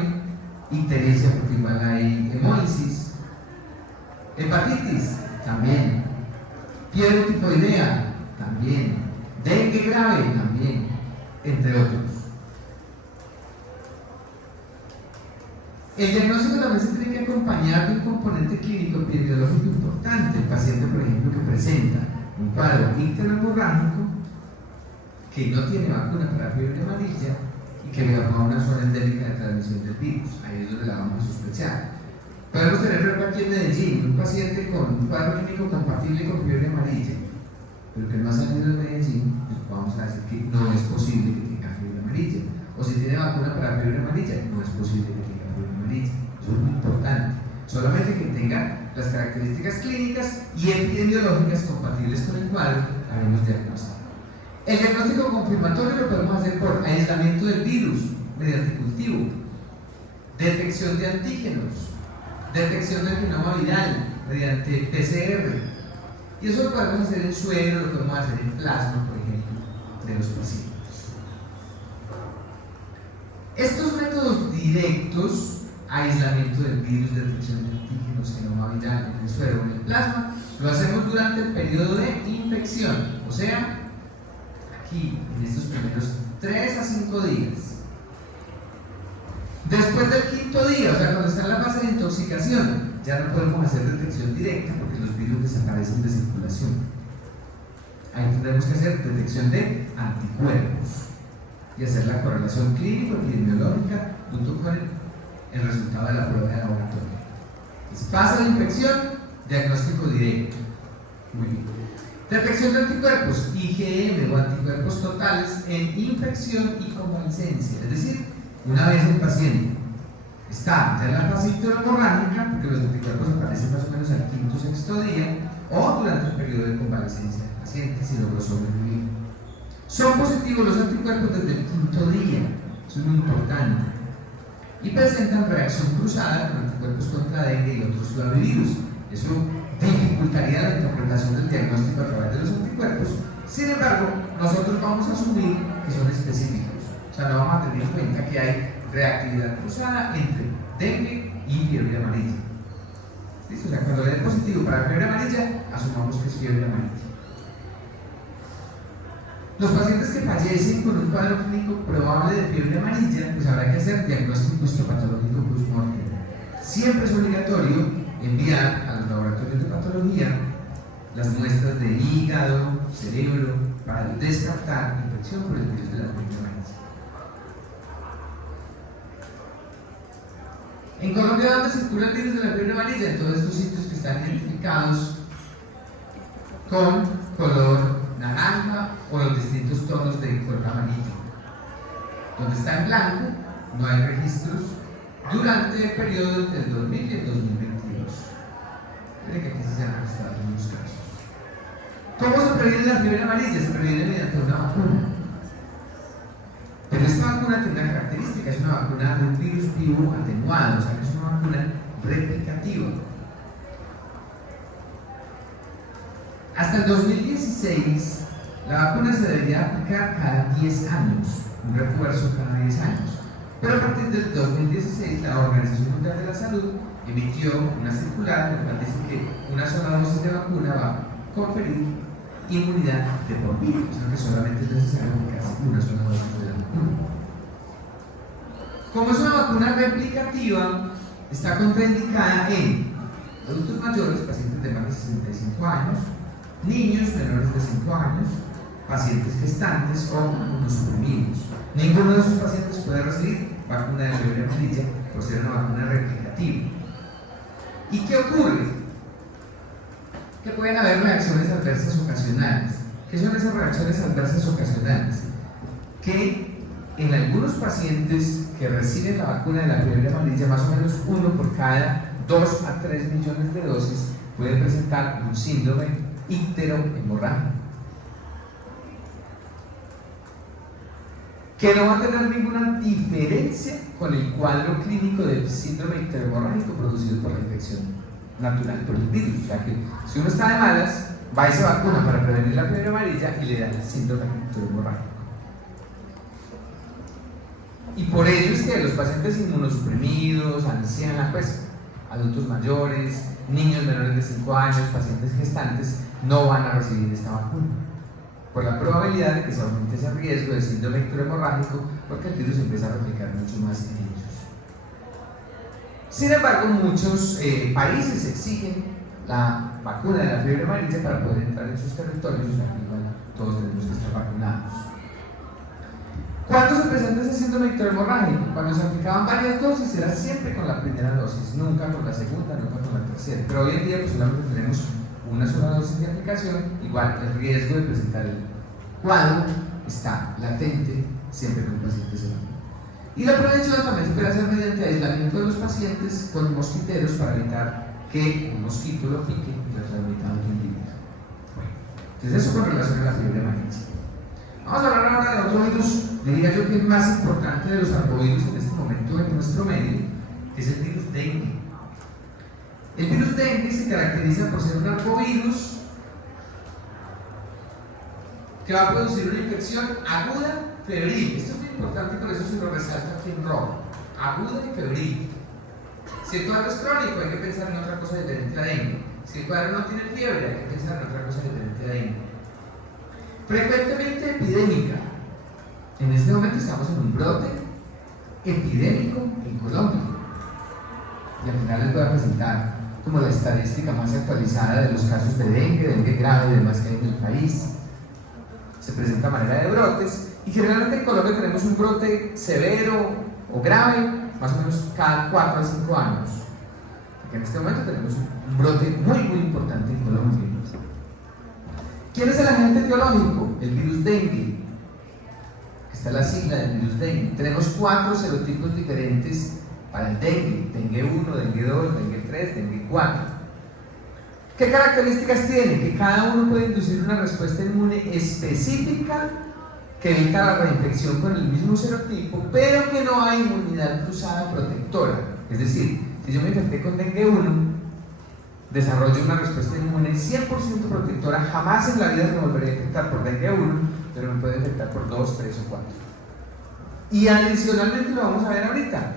ictericia porque igual hay hemólisis. Hepatitis, también. Fiebre tifoidea, también. Dengue grave, también. Entre otros. El diagnóstico también se tiene que acompañar de un componente clínico epidemiológico importante. El paciente, por ejemplo, que presenta un cuadro icterohemorrágico, que no tiene vacuna para fiebre amarilla y que viajó a una zona endémica de transmisión del virus. Ahí es donde la vamos a sospechar. Podemos tener, por ejemplo, aquí en Medellín, un paciente con un cuadro clínico compatible con fiebre amarilla, pero que no ha salido de Medellín, pues vamos a decir que no es posible que tenga fiebre amarilla. O si tiene vacuna para fiebre amarilla, no es posible que tenga fiebre amarilla. Eso es muy importante. Solamente que tenga las características clínicas y epidemiológicas compatibles con el cuadro, haremos diagnóstico. El diagnóstico confirmatorio lo podemos hacer por aislamiento del virus mediante cultivo, detección de antígenos, detección del genoma viral mediante PCR, y eso lo podemos hacer en suero, lo podemos hacer en plasma, por ejemplo, de los pacientes. Estos métodos directos, aislamiento del virus, detección de antígenos, genoma viral en el suero o en el plasma, lo hacemos durante el periodo de infección, o sea, aquí en estos primeros 3 a 5 días. Después del 5.º día, o sea, cuando está en la fase de intoxicación, ya no podemos hacer detección directa porque los virus desaparecen de circulación. Ahí tendremos que hacer detección de anticuerpos y hacer la correlación clínico-epidemiológica junto con el resultado de la prueba de laboratorio. Entonces, pasa la infección, diagnóstico directo. Muy bien. Detección de anticuerpos, IgM o anticuerpos totales en infección y convalecencia, es decir, una vez el paciente está ya en la fase icterohemorrágica, porque los anticuerpos aparecen más o menos al 5.º o 6.º día, o durante el periodo de convalecencia del paciente si logró sobrevivir. Son positivos los anticuerpos desde el quinto día, eso es muy importante, y presentan reacción cruzada con anticuerpos contra dengue y otros flavivirus. Eso dificultaría la interpretación del diagnóstico a través de los anticuerpos. Sin embargo, nosotros vamos a asumir que son específicos, o sea, no vamos a tener en cuenta que hay reactividad cruzada entre dengue y fiebre amarilla. ¿Listo? O sea, cuando le den positivo para fiebre amarilla, asumamos que es fiebre amarilla. Los pacientes que fallecen con un cuadro clínico probable de fiebre amarilla, pues habrá que hacer diagnóstico histopatológico post-mortem. Siempre es obligatorio enviar a los laboratorios de patología las muestras de hígado, cerebro, para descartar infección por el virus de la fiebre amarilla. En Colombia, ¿dónde circula el virus de la fiebre amarilla? En todos estos sitios que están identificados con color naranja o los distintos tonos de color amarillo. Donde está en blanco, no hay registros durante el periodo entre el 2000 y el 2022. Miren que aquí se han registrado muchos casos. ¿Cómo se previene la fiebre amarilla? Se previene mediante una vacuna. Pero esta vacuna tiene una característica, es una vacuna de un virus vivo atenuado, o sea, que es una vacuna replicativa. Hasta el 2016, la vacuna se debería aplicar cada 10 años, un refuerzo cada 10 años. Pero a partir del 2016, la Organización Mundial de la Salud emitió una circular en la cual dice que una sola dosis de vacuna va a conferir inmunidad de por vida, sino que solamente es necesario aplicarse una sola dosis de la vacuna. Como es una vacuna replicativa, está contraindicada en adultos mayores, pacientes de más de 65 años, niños menores de 5 años, pacientes gestantes o inmunosuprimidos. Ninguno de esos pacientes puede recibir vacuna de fiebre amarilla por ser una vacuna replicativa. ¿Y qué ocurre? Que pueden haber reacciones adversas ocasionales. ¿Qué son esas reacciones adversas ocasionales? Que en algunos pacientes que reciben la vacuna de la fiebre amarilla, más o menos uno por cada 2 a 3 millones de dosis, puede presentar un síndrome icterohemorrágico, que no va a tener ninguna diferencia con el cuadro clínico del síndrome icterohemorrágico producido por la infección natural por el virus. O sea que si uno está de malas, va y se vacuna para prevenir la fiebre amarilla y le da el síndrome icterohemorrágico. Y por ello es que los pacientes inmunosuprimidos, ancianos, pues adultos mayores, niños menores de 5 años, pacientes gestantes, no van a recibir esta vacuna, por la probabilidad de que se aumente ese riesgo de síndrome icterohemorrágico, porque el virus empieza a replicar mucho más en ellos. Sin embargo, muchos países exigen la vacuna de la fiebre amarilla para poder entrar en sus territorios, o sea, igual todos tenemos que estar vacunados. ¿Cuándo se presenta ese síndrome icterohemorrágico? Cuando se aplicaban varias dosis, era siempre con la primera dosis, nunca con la segunda, nunca con la tercera. Pero hoy en día, pues solamente tenemos una sola dosis de aplicación, igual el riesgo de presentar el cuadro está latente siempre con pacientes se vacunan. Y la prevención también se puede hacer mediante aislamiento de los pacientes con mosquiteros para evitar que un mosquito lo pique y lo transmita a otro individuo. Bueno, entonces eso con relación a la fiebre amarilla. Vamos a hablar ahora de otro virus, diría yo que el más importante de los arbovirus en este momento en nuestro medio, que es el virus dengue. El virus dengue se caracteriza por ser un arbovirus que va a producir una infección aguda febril. Esto es muy importante, por eso se lo resalto aquí en rojo. Aguda y febril. Si el cuadro es crónico, hay que pensar en otra cosa diferente a dengue. Si el cuadro no tiene fiebre, hay que pensar en otra cosa diferente a dengue. Frecuentemente epidémica. En este momento estamos en un brote epidémico en Colombia. Y al final les voy a presentar como la estadística más actualizada de los casos de dengue grave y demás que hay en el país. Se presenta a manera de brotes y generalmente en Colombia tenemos un brote severo o grave más o menos cada 4 a 5 años. Porque en este momento tenemos un brote muy importante en Colombia. ¿Quién es el agente etiológico? El virus dengue. Esta es la sigla del virus dengue. Tenemos 4 serotipos diferentes para el dengue: dengue 1, dengue 2, dengue 3, dengue 4. ¿Qué características tiene? Que cada uno puede inducir una respuesta inmune específica que evita la reinfección con el mismo serotipo, pero que no hay inmunidad cruzada protectora. Es decir, si yo me infecté con dengue 1, desarrollo una respuesta inmune 100% protectora, jamás en la vida me volveré a infectar por dengue 1, pero me puede infectar por 2, 3 o 4. Y adicionalmente lo vamos a ver ahorita,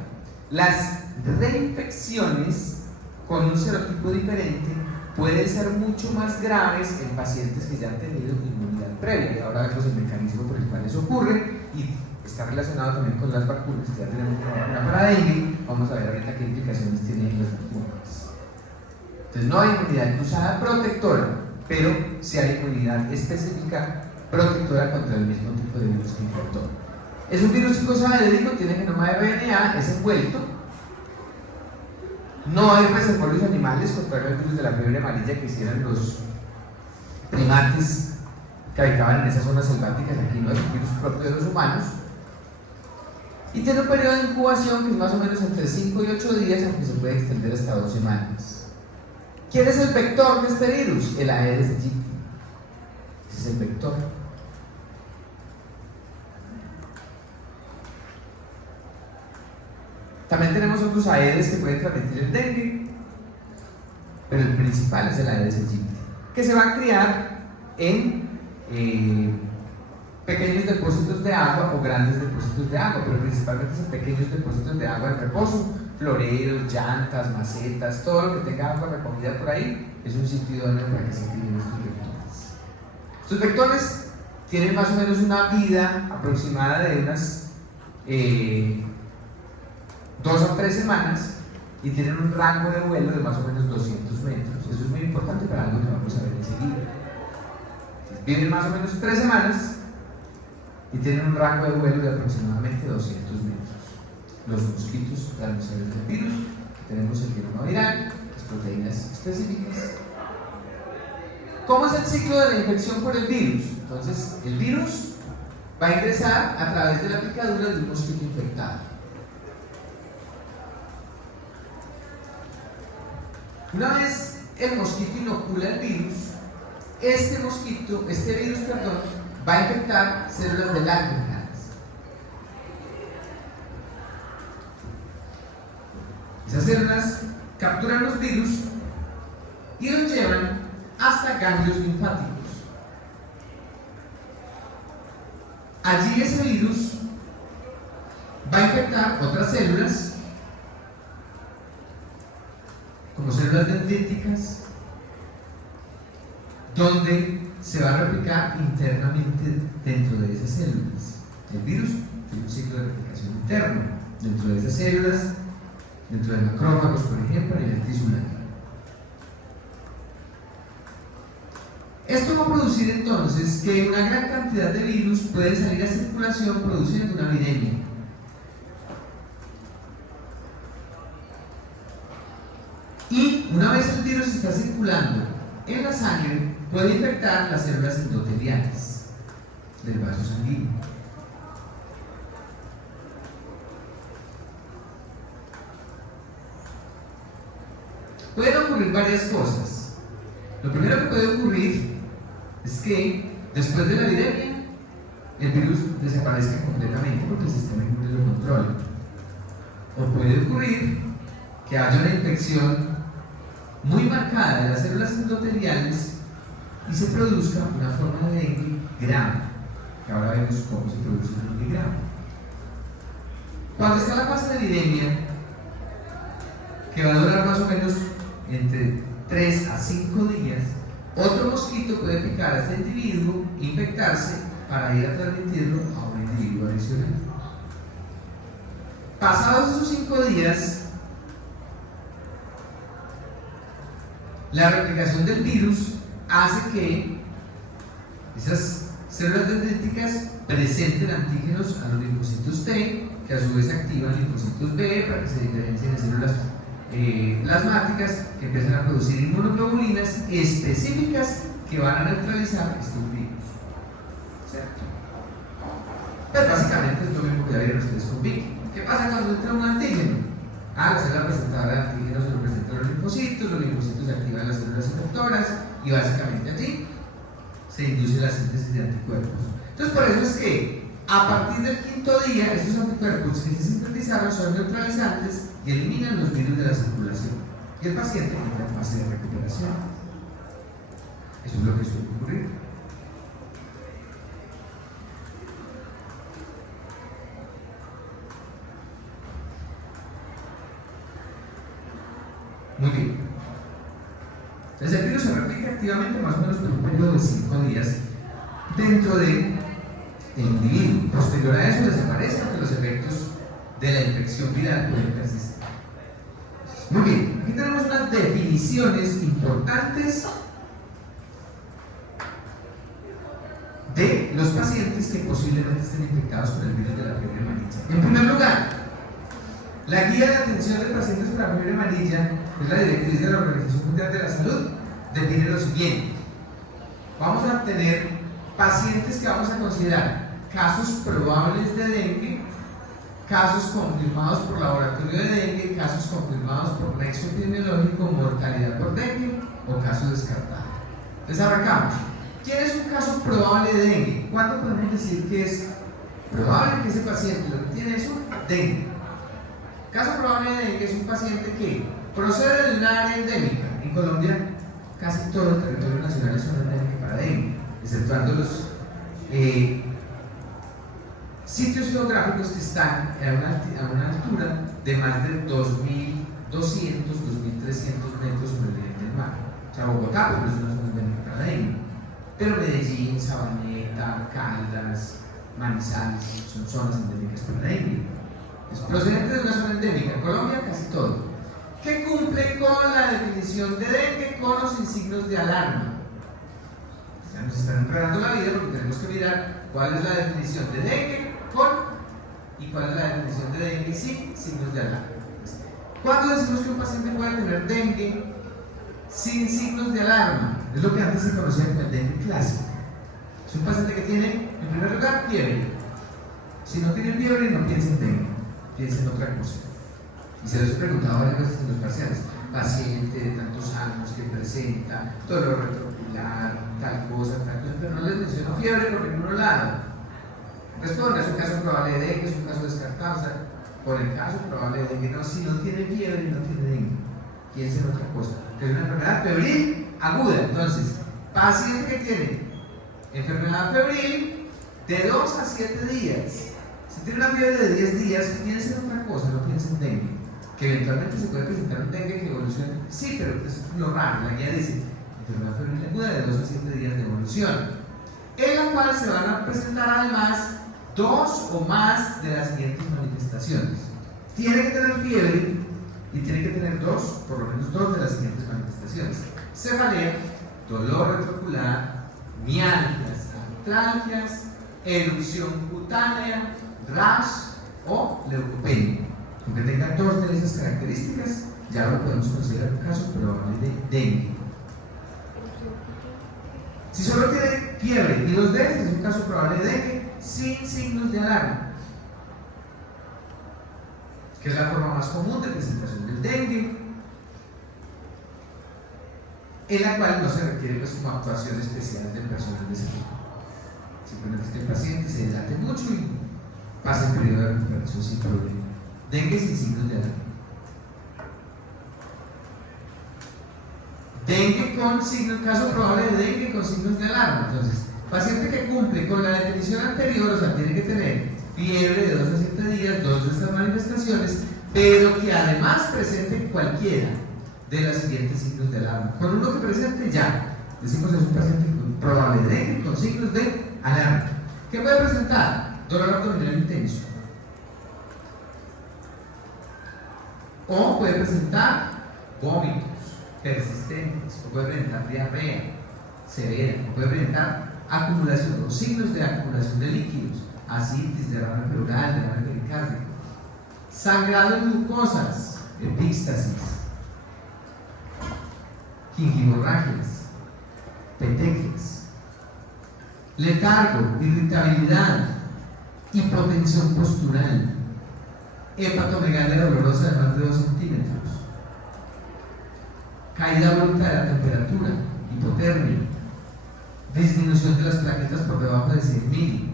las reinfecciones con un serotipo diferente pueden ser mucho más graves en pacientes que ya han tenido inmunidad previa, y ahora vemos el mecanismo por el cual eso ocurre, y está relacionado también con las vacunas. Ya tenemos una vacuna para dengue, vamos a ver ahorita qué implicaciones tienen las vacunas. Entonces no hay inmunidad cruzada protectora, pero sí hay inmunidad específica protectora contra el mismo tipo de virus que infectó. Es un virus psicosahédrico, tiene genoma de RNA, es envuelto. No hay reservorios animales contra el virus de la fiebre amarilla que hicieran los primates que habitaban en esas zonas selváticas. Aquí no es un virus propio de los humanos. Y tiene un periodo de incubación que es más o menos entre 5 y 8 días, aunque se puede extender hasta 2 semanas. ¿Quién es el vector de este virus? El Aedes aegypti. Ese es el vector. También tenemos otros Aedes que pueden transmitir el dengue, pero el principal es el Aedes aegypti, que se va a criar en pequeños depósitos de agua o grandes depósitos de agua, pero principalmente en pequeños depósitos de agua en reposo, floreros, llantas, macetas, todo lo que tenga agua recogida por ahí es un sitio idóneo para que se críen estos vectores. Estos vectores tienen más o menos una vida aproximada de unas 2 a 3 semanas y tienen un rango de vuelo de más o menos 200 metros. Eso es muy importante para algo que vamos a ver enseguida. Viven más o menos 3 semanas y tienen un rango de vuelo de aproximadamente 200 metros. Los mosquitos transmisores del virus, tenemos el genoma viral, las proteínas específicas. ¿Cómo es el ciclo de la infección por el virus? Entonces, el virus va a ingresar a través de la picadura de un mosquito infectado. Una vez el mosquito inocula el virus, este virus, va a infectar células de Langerhans. Esas células capturan los virus y los llevan hasta ganglios linfáticos. Allí ese virus va a infectar otras células, como células dendríticas, donde se va a replicar internamente dentro de esas células. El virus tiene un ciclo de replicación interno dentro de esas células, dentro de macrófagos, por ejemplo, a nivel tisular. Esto va a producir entonces que una gran cantidad de virus puede salir a circulación produciendo una viremia. Y una vez el virus está circulando en la sangre, puede infectar las células endoteliales del vaso sanguíneo. Pueden ocurrir varias cosas. Lo primero que puede ocurrir es que después de la viremia el virus desaparezca completamente porque el sistema inmune lo controla. O puede ocurrir que haya una infección muy marcada de las células endoteliales y se produzca una forma de dengue grave, que ahora vemos cómo se produce el dengue grave. Cuando está la fase de viremia, que va a durar más o menos entre 3 a 5 días, otro mosquito puede picar a este individuo, infectarse para ir a transmitirlo a un individuo adicional. Pasados esos 5 días, la replicación del virus hace que esas células dendríticas presenten antígenos a los linfocitos T, que a su vez activan linfocitos B para que se diferencien de células plasmáticas que empiezan a producir inmunoglobulinas específicas que van a neutralizar estos virus. ¿Cierto? Pues básicamente es lo mismo que ya vieron ustedes con Vicky. ¿Qué pasa cuando entra un antígeno? La célula presentadora de antígenos se lo presentan los linfocitos activan las células efectoras y básicamente allí se induce la síntesis de anticuerpos. Entonces, por eso es que a partir del quinto día, estos anticuerpos que se sintetizaron son neutralizantes y eliminan los virus de la circulación. Y el paciente entra en fase de recuperación. Eso es lo que suele ocurrir. Muy bien. Entonces el virus se replica activamente más o menos por un periodo de 5 días dentro del individuo. Posterior a eso desaparece porque los efectos de la infección viral pueden persistir. Muy bien, aquí tenemos unas definiciones importantes de los pacientes que posiblemente estén infectados con el virus de la fiebre amarilla. En primer lugar, la guía de atención de pacientes con la fiebre amarilla es la directriz de la Organización Mundial de la Salud, define lo siguiente. Vamos a tener pacientes que vamos a considerar casos probables de dengue, casos confirmados por laboratorio de dengue, casos confirmados por nexo epidemiológico, mortalidad por dengue o caso descartado. Entonces arrancamos. ¿Quién es un caso probable de dengue? ¿Cuándo podemos decir que es probable que ese paciente lo que tiene es un dengue? Caso probable de dengue es un paciente que procede de una área endémica. En Colombia, casi todo el territorio nacional es una endémica para dengue, exceptuando los sitios geográficos que están a una altura de más de 2.200, 2.300 metros sobre el nivel del mar. O sea, Bogotá, por eso no es una endémica para dengue. Pero Medellín, Sabaneta, Caldas, Manizales son zonas endémicas para dengue. Es procedente de una zona endémica. En Colombia, casi todo. Que cumple con la definición de dengue con o sin signos de alarma. Ya nos están enredando la vida porque tenemos que mirar cuál es la definición de dengue con y cuál es la definición de dengue sin signos de alarma. ¿Cuándo decimos que un paciente puede tener dengue sin signos de alarma? Es lo que antes se conocía como el dengue clásico. Es un paciente que tiene, en primer lugar, fiebre. Si no tiene fiebre, no piensa en dengue, piensa en otra cosa. Y se los he preguntado varias veces en los parciales. Paciente de tantos años que presenta dolor retrocular, tal cosa, pero no les menciono fiebre por ningún lado. Responde, es un caso probable de dengue, es un caso descartado. O sea, por el caso probable de dengue, no, si no tiene fiebre, no tiene dengue. Piensa en otra cosa. Es una enfermedad febril aguda. Entonces, paciente que tiene enfermedad febril de 2 a 7 días. Si tiene una fiebre de 10 días, piensa en otra cosa, no piensa en dengue. Que eventualmente se puede presentar un dengue que evolucione. Sí, pero es lo raro. La guía dice enfermedad febril aguda de 2 a 7 días de evolución, en la cual se van a presentar además 2 o más de las siguientes manifestaciones. Tiene que tener fiebre y tiene que tener por lo menos 2 de las siguientes manifestaciones: cefalea, dolor retrocular, mialgias, artralgias, erupción cutánea, rash o leucopenia. Aunque tenga 2 de esas características, ya lo podemos considerar un caso probable de dengue. Si solo tiene fiebre y 2 de esas, es un caso probable de dengue sin signos de alarma, que es la forma más común de presentación del dengue, en la cual no se requiere pues como actuación especial del personal de salud. Simplemente es que el paciente se dilate mucho y pasa el periodo de recuperación sin problema. Dengue sin signos de alarma. Dengue con signos, caso probable de dengue con signos de alarma. Entonces, paciente que cumple con la definición anterior, o sea, tiene que tener fiebre de 2 a 7 días, 2 de estas manifestaciones, pero que además presente cualquiera de los siguientes signos de alarma. Con uno que presente, ya decimos que es un paciente probable de dengue con signos de alarma. ¿Qué puede presentar? Dolor abdominal intenso. O puede presentar vómitos persistentes, o puede presentar diarrea severa, o puede presentar acumulación o signos de acumulación de líquidos, ascitis, derrame pleural, derrame pericárdico, sangrado en glucosas, epíxtasis, gingivomorragias, petequias, letargo, irritabilidad, hipotensión postural, hepatomegalia dolorosa de más de 2 centímetros, caída abrupta de la temperatura, hipotermia, disminución de las plaquetas por debajo de 100.000,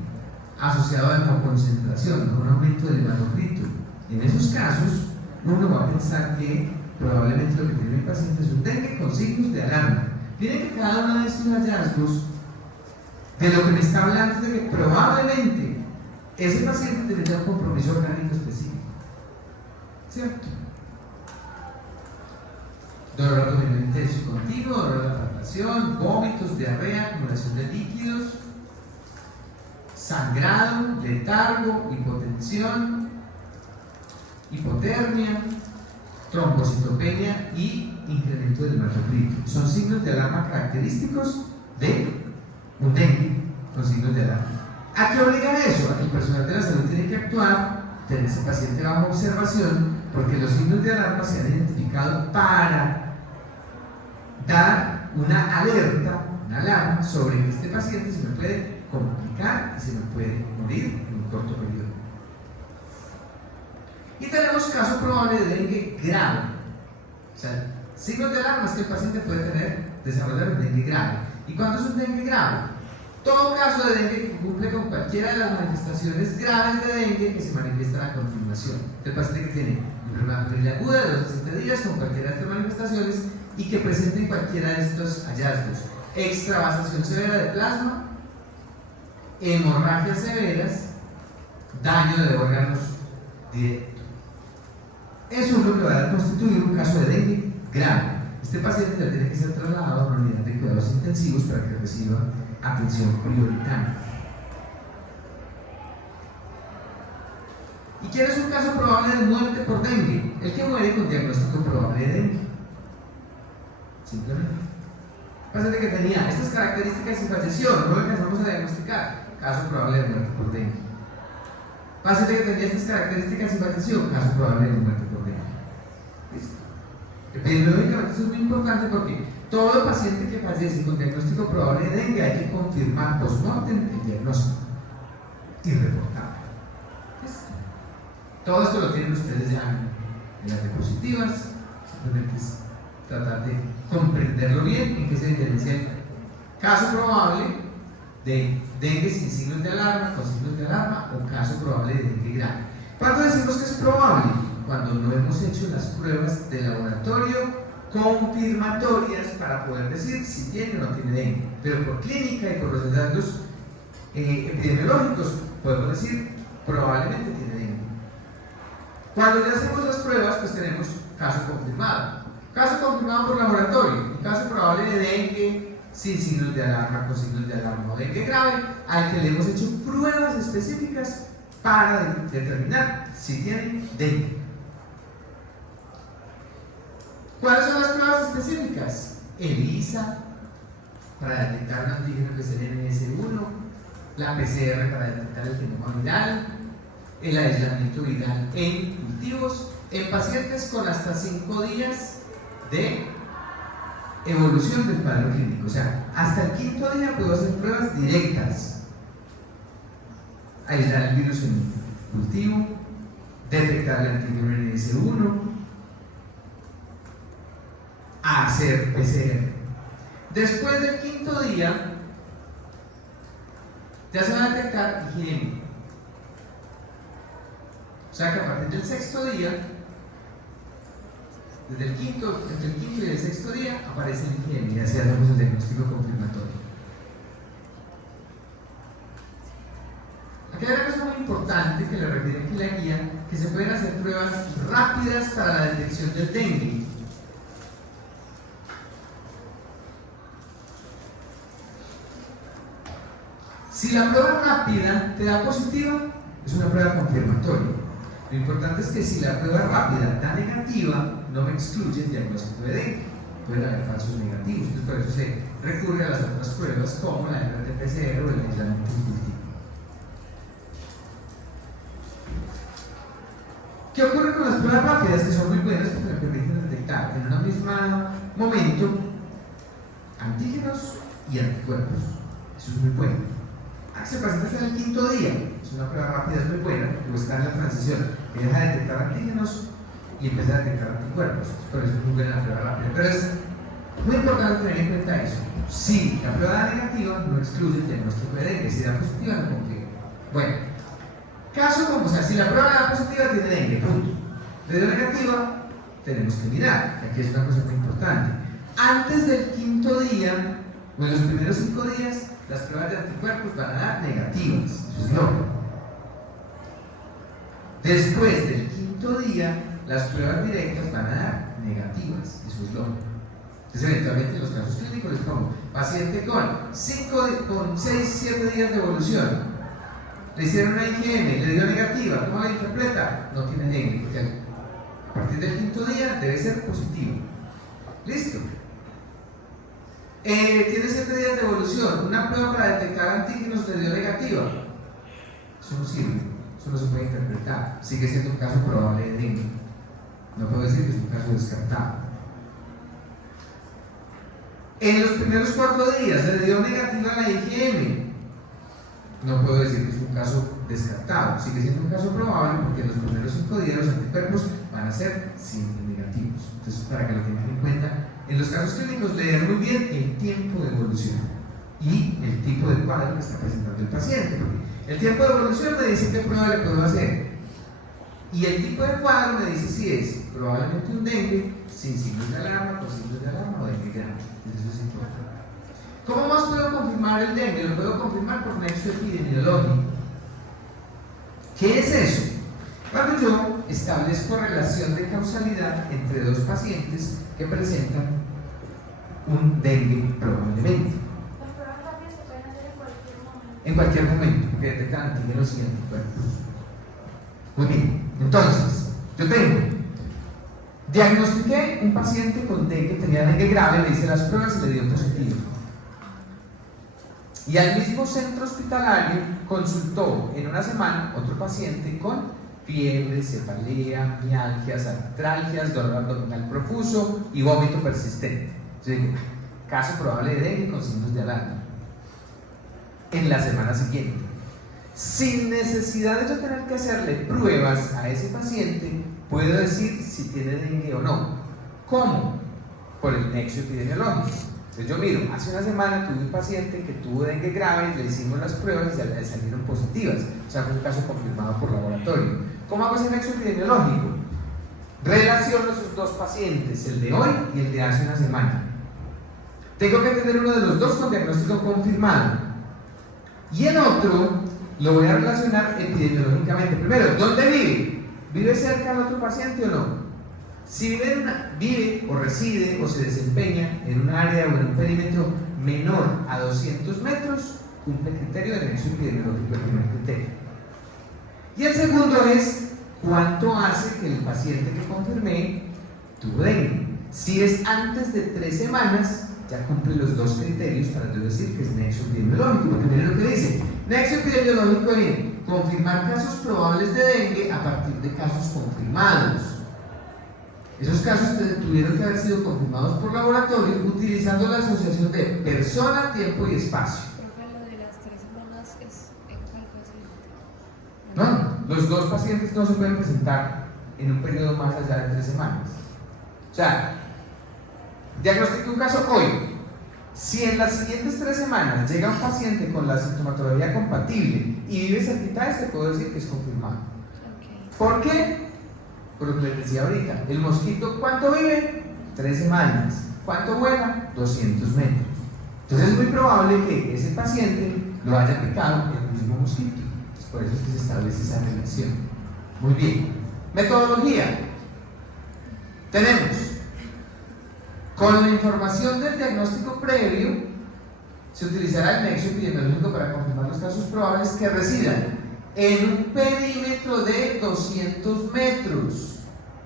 asociado a hemoconcentración, un aumento del hematocrito. En esos casos, uno va a pensar que probablemente lo que tiene el paciente es un dengue con signos de alarma. Miren que cada uno de estos hallazgos, de lo que me está hablando es de que probablemente ese paciente tendría un compromiso orgánico específico, ¿cierto? Dolor abdominal intenso y continuo, dolor de la palpación, vómitos, diarrea, acumulación de líquidos, sangrado, letargo, hipotensión, hipotermia, trombocitopenia y incremento del hematocrito. Son signos de alarma característicos de un dengue con signos de alarma. ¿A qué obliga eso? A que el personal de la salud tiene que actuar, tener ese paciente bajo observación, porque los signos de alarma se han identificado para dar una alerta, una alarma sobre que este paciente se me puede complicar y se me puede morir en un corto periodo. Y tenemos caso probable de dengue grave. O sea, signos de alarma es que el paciente puede desarrollar un dengue grave. ¿Y cuándo es un dengue grave? Todo caso de dengue que cumple con cualquiera de las manifestaciones graves de dengue que se manifiestan a continuación. El paciente que tiene una enfermedad aguda de 2 a 7 días con cualquiera de estas manifestaciones y que presenten cualquiera de estos hallazgos: extravasación severa de plasma, hemorragias severas, daño de órganos directo. Eso es lo que va a constituir un caso de dengue grave. Este paciente ya tiene que ser trasladado a una unidad de cuidados intensivos para que reciba atención prioritaria. ¿Y quién es un caso probable de muerte por dengue? El que muere con diagnóstico probable de dengue. Simplemente. Paciente que tenía estas características y falleció, no lo alcanzamos a diagnosticar, caso probable de muerte por dengue. Paciente que tenía estas características y falleció, caso probable de muerte por dengue. ¿Listo? Epidemiológicamente eso es muy importante porque todo paciente que fallece con diagnóstico probable de dengue hay que confirmar post-mortem el diagnóstico y reportarlo. Todo esto lo tienen ustedes ya en las diapositivas, simplemente es tratar de comprenderlo bien en qué se diferencia el caso probable de dengue sin signos de alarma, con signos de alarma, o caso probable de dengue grave. ¿Cuándo decimos que es probable? Cuando no hemos hecho las pruebas de laboratorio confirmatorias para poder decir si tiene o no tiene dengue. Pero por clínica y por los datos epidemiológicos podemos decir probablemente tiene dengue. Cuando ya hacemos las pruebas, pues tenemos caso confirmado. Caso confirmado por laboratorio, un caso probable de dengue sin signos de alarma, con signos de alarma o dengue grave, al que le hemos hecho pruebas específicas para determinar si tiene dengue. ¿Cuáles son las pruebas específicas? ELISA, para detectar un antígeno que es el NS1, la PCR para detectar el genoma viral, el aislamiento viral en cultivos, en pacientes con hasta 5 días de evolución del cuadro clínico. O sea, hasta el 5.º día puedo hacer pruebas directas: aislar el virus en cultivo, detectar el antígeno NS1, hacer PCR. Después del 5.º día ya se va a detectar IgM. O sea que a partir del 6.º día, entre el quinto y el 6.º día, aparece el IgM y así hacemos el diagnóstico confirmatorio. Aquí hay una cosa muy importante que le refiere aquí la guía, que se pueden hacer pruebas rápidas para la detección del dengue. Si la prueba rápida te da positiva, es una prueba confirmatoria. Lo importante es que si la prueba rápida da negativa, no me excluye el diagnóstico de dengue. Pueden haber falsos negativos, entonces por eso se recurre a las otras pruebas como la RT-PCR o el aislamiento cultivo. ¿Qué ocurre con las pruebas rápidas? Que son muy buenas porque me permiten detectar en un mismo momento antígenos y anticuerpos. Eso es muy bueno. Se presenta hasta el 5.º día, es una prueba rápida, es muy buena, porque está en la transición, que deja de detectar antígenos y empieza a detectar anticuerpos, por eso es muy buena la prueba rápida. Pero es Muy importante tener en cuenta eso. Si la prueba da negativa, no excluye el diagnóstico de dengue. Si da positiva, no complica. Bueno, caso como sea, si la prueba da positiva, tiene dengue, punto. Le dio negativa, tenemos que mirar, que aquí es una cosa muy importante. Antes del quinto día, o en los primeros 5 días, las pruebas de anticuerpos van a dar negativas. Eso es lógico. Después del quinto día, las pruebas directas van a dar negativas. Eso es lógico. Entonces, eventualmente, en los casos clínicos les pongo paciente con 6, 7 días de evolución. Le hicieron una IgM, le dio negativa. ¿Cómo la interpreta? No tiene dengue, porque a partir del quinto día debe ser positivo. ¿Listo? Tiene 7 días de evolución. Una prueba para detectar antígenos le dio negativa. Eso no sirve. Eso no se puede interpretar. Sigue siendo un caso probable de dengue. No puedo decir que es un caso descartado. En los primeros 4 días se le dio negativa a la IgM. No puedo decir que es un caso descartado. Sigue siendo un caso probable porque en los primeros 5 días los anticuerpos van a ser siempre negativos. Entonces, para que lo tengan en cuenta, en los casos clínicos leer muy bien el tiempo de evolución y el tipo de cuadro que está presentando el paciente. Porque el tiempo de evolución me dice qué prueba le puedo hacer. Y el tipo de cuadro me dice si es probablemente un dengue, sin signos de alarma, con signos de alarma o dengue grave. Eso es importante. ¿Cómo más puedo confirmar el dengue? Lo puedo confirmar por nexo epidemiológico. ¿Qué es eso? Cuando yo establezco relación de causalidad entre 2 pacientes que presentan un dengue probablemente. Las pruebas rápidas se pueden hacer en cualquier momento. En cualquier momento, porque detectan antígenos y anticuerpos. Muy bien, entonces, yo diagnostiqué un paciente con dengue, tenía dengue grave, le hice las pruebas y le dio positivo. Y al mismo centro hospitalario consultó en una semana otro paciente con fiebre, cefalea, mialgias, artralgias, dolor abdominal profuso y vómito persistente. Yo digo, caso probable de dengue con signos de alarma. En la semana siguiente, sin necesidad de yo tener que hacerle pruebas a ese paciente, puedo decir si tiene dengue o no. ¿Cómo? Por el nexo epidemiológico. Entonces yo miro, hace una semana tuve un paciente que tuvo dengue grave, le hicimos las pruebas y le salieron positivas. O sea, fue un caso confirmado por laboratorio. ¿Cómo hago ese nexo epidemiológico? Relaciono esos 2 pacientes, el de hoy y el de hace una semana. Tengo que tener uno de los 2 con diagnóstico confirmado. Y el otro lo voy a relacionar epidemiológicamente. Primero, ¿dónde vive? ¿Vive cerca del otro paciente o no? Si vive o reside o se desempeña en un área o en un perímetro menor a 200 metros, cumple el criterio de nexo epidemiológico, el primer criterio. Y el segundo es cuánto hace que el paciente que confirmé tuvo dengue. Si es antes de 3 semanas, ya cumple los 2 criterios para yo decir que es nexo epidemiológico. Porque miren lo que dice: nexo epidemiológico es confirmar casos probables de dengue a partir de casos confirmados. Esos casos tuvieron que haber sido confirmados por laboratorio utilizando la asociación de persona, tiempo y espacio. Profe, lo de las 3 semanas es en cuál paciente. No, los 2 pacientes no se pueden presentar en un periodo más allá de 3 semanas. O sea, diagnostiqué un caso hoy. Si en las siguientes 3 semanas llega un paciente con la sintomatología compatible y vive cerquita de este, puedo decir que es confirmado. Okay. ¿Por qué? Por lo que les decía ahorita, el mosquito, ¿cuánto vive? 3 semanas. ¿Cuánto vuela? 200 metros. Entonces es muy probable que ese paciente lo haya picado el mismo mosquito. Entonces, por eso es que se establece esa relación. Muy bien. Metodología. Tenemos, con la información del diagnóstico previo, se utilizará el nexo epidemiológico para confirmar los casos probables que residan en un perímetro de 200 metros,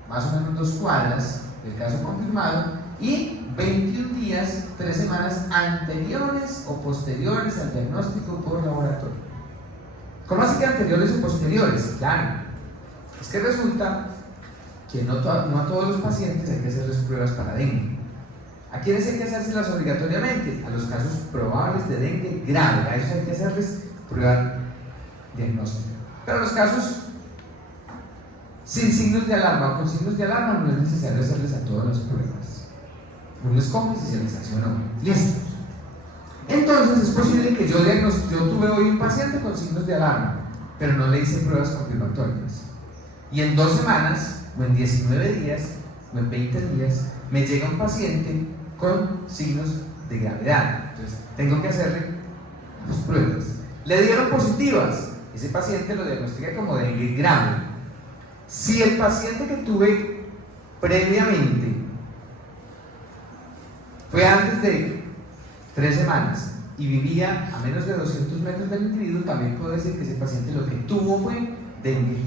más o menos 2 cuadras del caso confirmado, y 21 días, 3 semanas anteriores o posteriores al diagnóstico por laboratorio. ¿Cómo así que anteriores o posteriores? Claro, es que resulta que no a todos los pacientes hay que hacerles pruebas para dengue. ¿A quiénes hay que hacérselas obligatoriamente? A los casos probables de dengue grave, a ellos hay que hacerles prueba diagnóstico. Pero los casos sin signos de alarma o con signos de alarma no es necesario hacerles a todas las pruebas. Uno escoge si se les hace o no. Listo. Entonces es posible que yo tuve hoy un paciente con signos de alarma, pero no le hice pruebas confirmatorias. Y en 2 semanas, o en 19 días, o en 20 días, me llega un paciente con signos de gravedad. Entonces tengo que hacerle las pruebas. Le dieron positivas. Ese paciente lo diagnostiqué como dengue grave. Si el paciente que tuve previamente fue antes de 3 semanas y vivía a menos de 200 metros del individuo, también puedo decir que ese paciente lo que tuvo fue dengue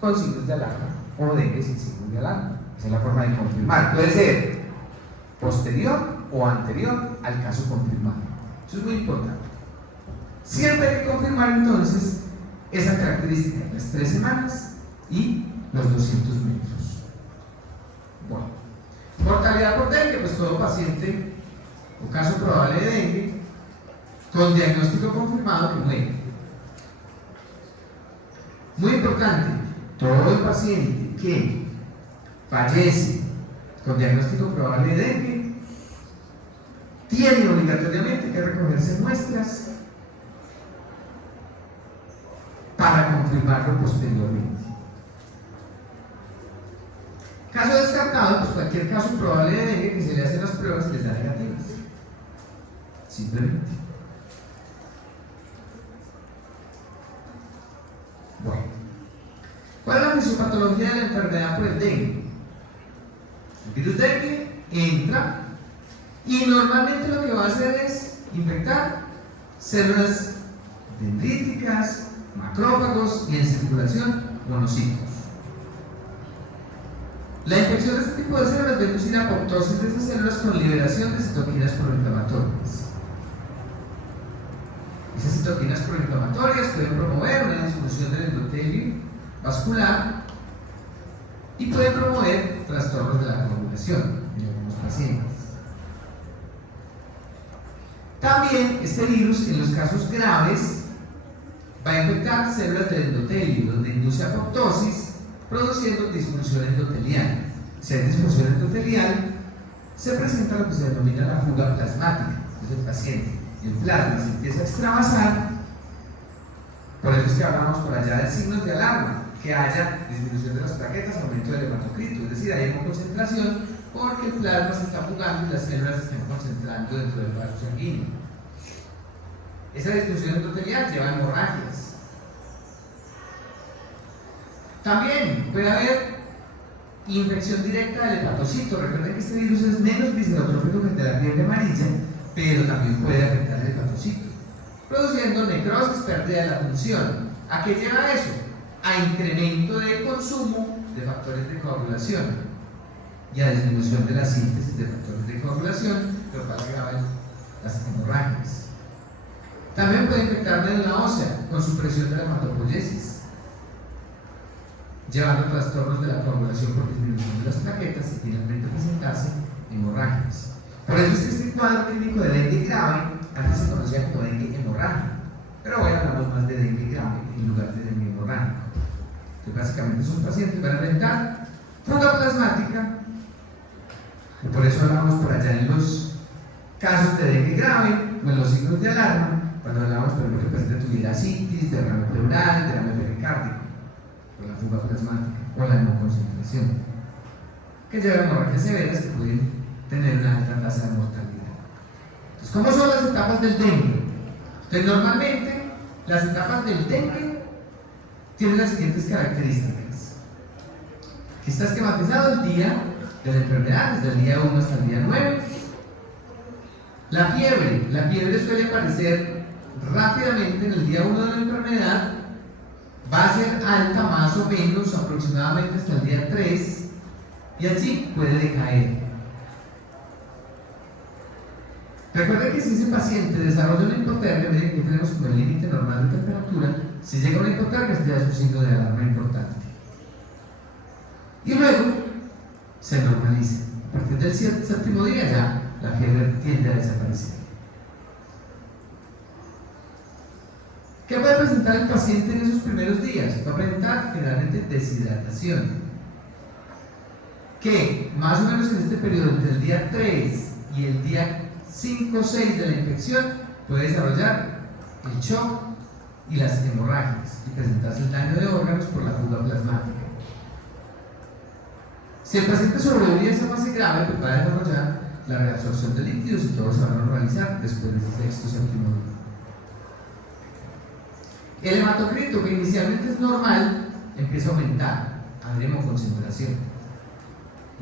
con signos de alarma o dengue sin signos de alarma. Esa es la forma de confirmar. Puede ser posterior o anterior al caso confirmado. Eso es muy importante. Siempre hay que confirmar entonces esa característica, las 3 semanas y los 200 metros. Bueno, mortalidad por dengue, pues todo paciente o caso probable de dengue con diagnóstico confirmado que muere. Muy importante, todo paciente que fallece con diagnóstico probable de dengue tiene obligatoriamente que recogerse muestras para confirmarlo posteriormente. Caso descartado, pues cualquier caso probable de dengue que se le hacen las pruebas les da negativas. Simplemente. Bueno, ¿cuál es la fisiopatología de la enfermedad por el dengue? El virus dengue entra y normalmente lo que va a hacer es infectar células dendríticas, macrófagos y en circulación monocitos. La infección de este tipo de células va a inducir apoptosis de esas células con liberación de citoquinas proinflamatorias. Esas citoquinas proinflamatorias pueden promover una disminución del endotelio vascular y pueden promover trastornos de la coagulación en algunos pacientes. También este virus, en los casos graves, va a infectar células del endotelio, donde induce apoptosis, produciendo disfunción endotelial. Si hay disfunción endotelial, se presenta lo que se denomina la fuga plasmática. Entonces el paciente, el plasma se empieza a extravasar. Por eso es que hablamos por allá de signos de alarma, que haya disminución de las plaquetas, aumento del hematocrito, es decir, hay hemoconcentración porque el plasma se está fugando y las células se están concentrando dentro del vaso sanguíneo. Esa disfunción endotelial lleva a hemorragias. También puede haber infección directa del hepatocito. Recuerden que este virus es menos viscerotrófico que el de la fiebre amarilla, pero también puede afectar el hepatocito, produciendo necrosis, pérdida de la función. ¿A qué lleva eso? A incremento de consumo de factores de coagulación y a disminución de la síntesis de factores de coagulación, lo cual agrava las hemorragias. También puede infectar médula ósea con supresión de la hematopoiesis, llevando trastornos de la coagulación por disminución de las plaquetas y finalmente presentarse hemorragias. Por eso es que este cuadro clínico de dengue grave antes se conocía como dengue hemorrágico, pero hoy hablamos más de dengue grave en lugar de dengue hemorrágico. Entonces básicamente son pacientes que van a presentar fuga plasmática, y por eso hablamos por allá en los casos de dengue grave o en los signos de alarma, cuando hablamos por ejemplo que el paciente tuviera ascitis, derrame pleural, derrame pericárdico, por la fuga plasmática o la hemoconcentración, que llevan a hemorragias severas que pueden tener una alta tasa de mortalidad. Entonces, ¿cómo son las etapas del dengue? Entonces, normalmente las etapas del dengue tienen las siguientes características. Aquí está esquematizado el día de la enfermedad, desde el día 1 hasta el día 9. La fiebre suele aparecer rápidamente en el día 1 de la enfermedad, va a ser alta más o menos aproximadamente hasta el día 3 y allí puede decaer. Recuerden que si ese paciente desarrolla una hipotermia, miren que tenemos como el límite normal de temperatura, si llega a una hipotermia, este ya es un signo de alarma importante. Y luego se normaliza. A partir del 7º día ya la fiebre tiende a desaparecer. ¿Qué puede presentar el paciente en esos primeros días? Va a presentar generalmente deshidratación, que más o menos en este periodo entre el día 3 y el día 5 o 6 de la infección puede desarrollar el shock y las hemorragias y presentarse el daño de órganos por la fuga plasmática. Si el paciente sobrevive a esa fase grave, pues va a desarrollar la reabsorción de líquidos y todo se va a normalizar después de ese sexto o séptimo día. El hematocrito, que inicialmente es normal, empieza a aumentar a hemoconcentración.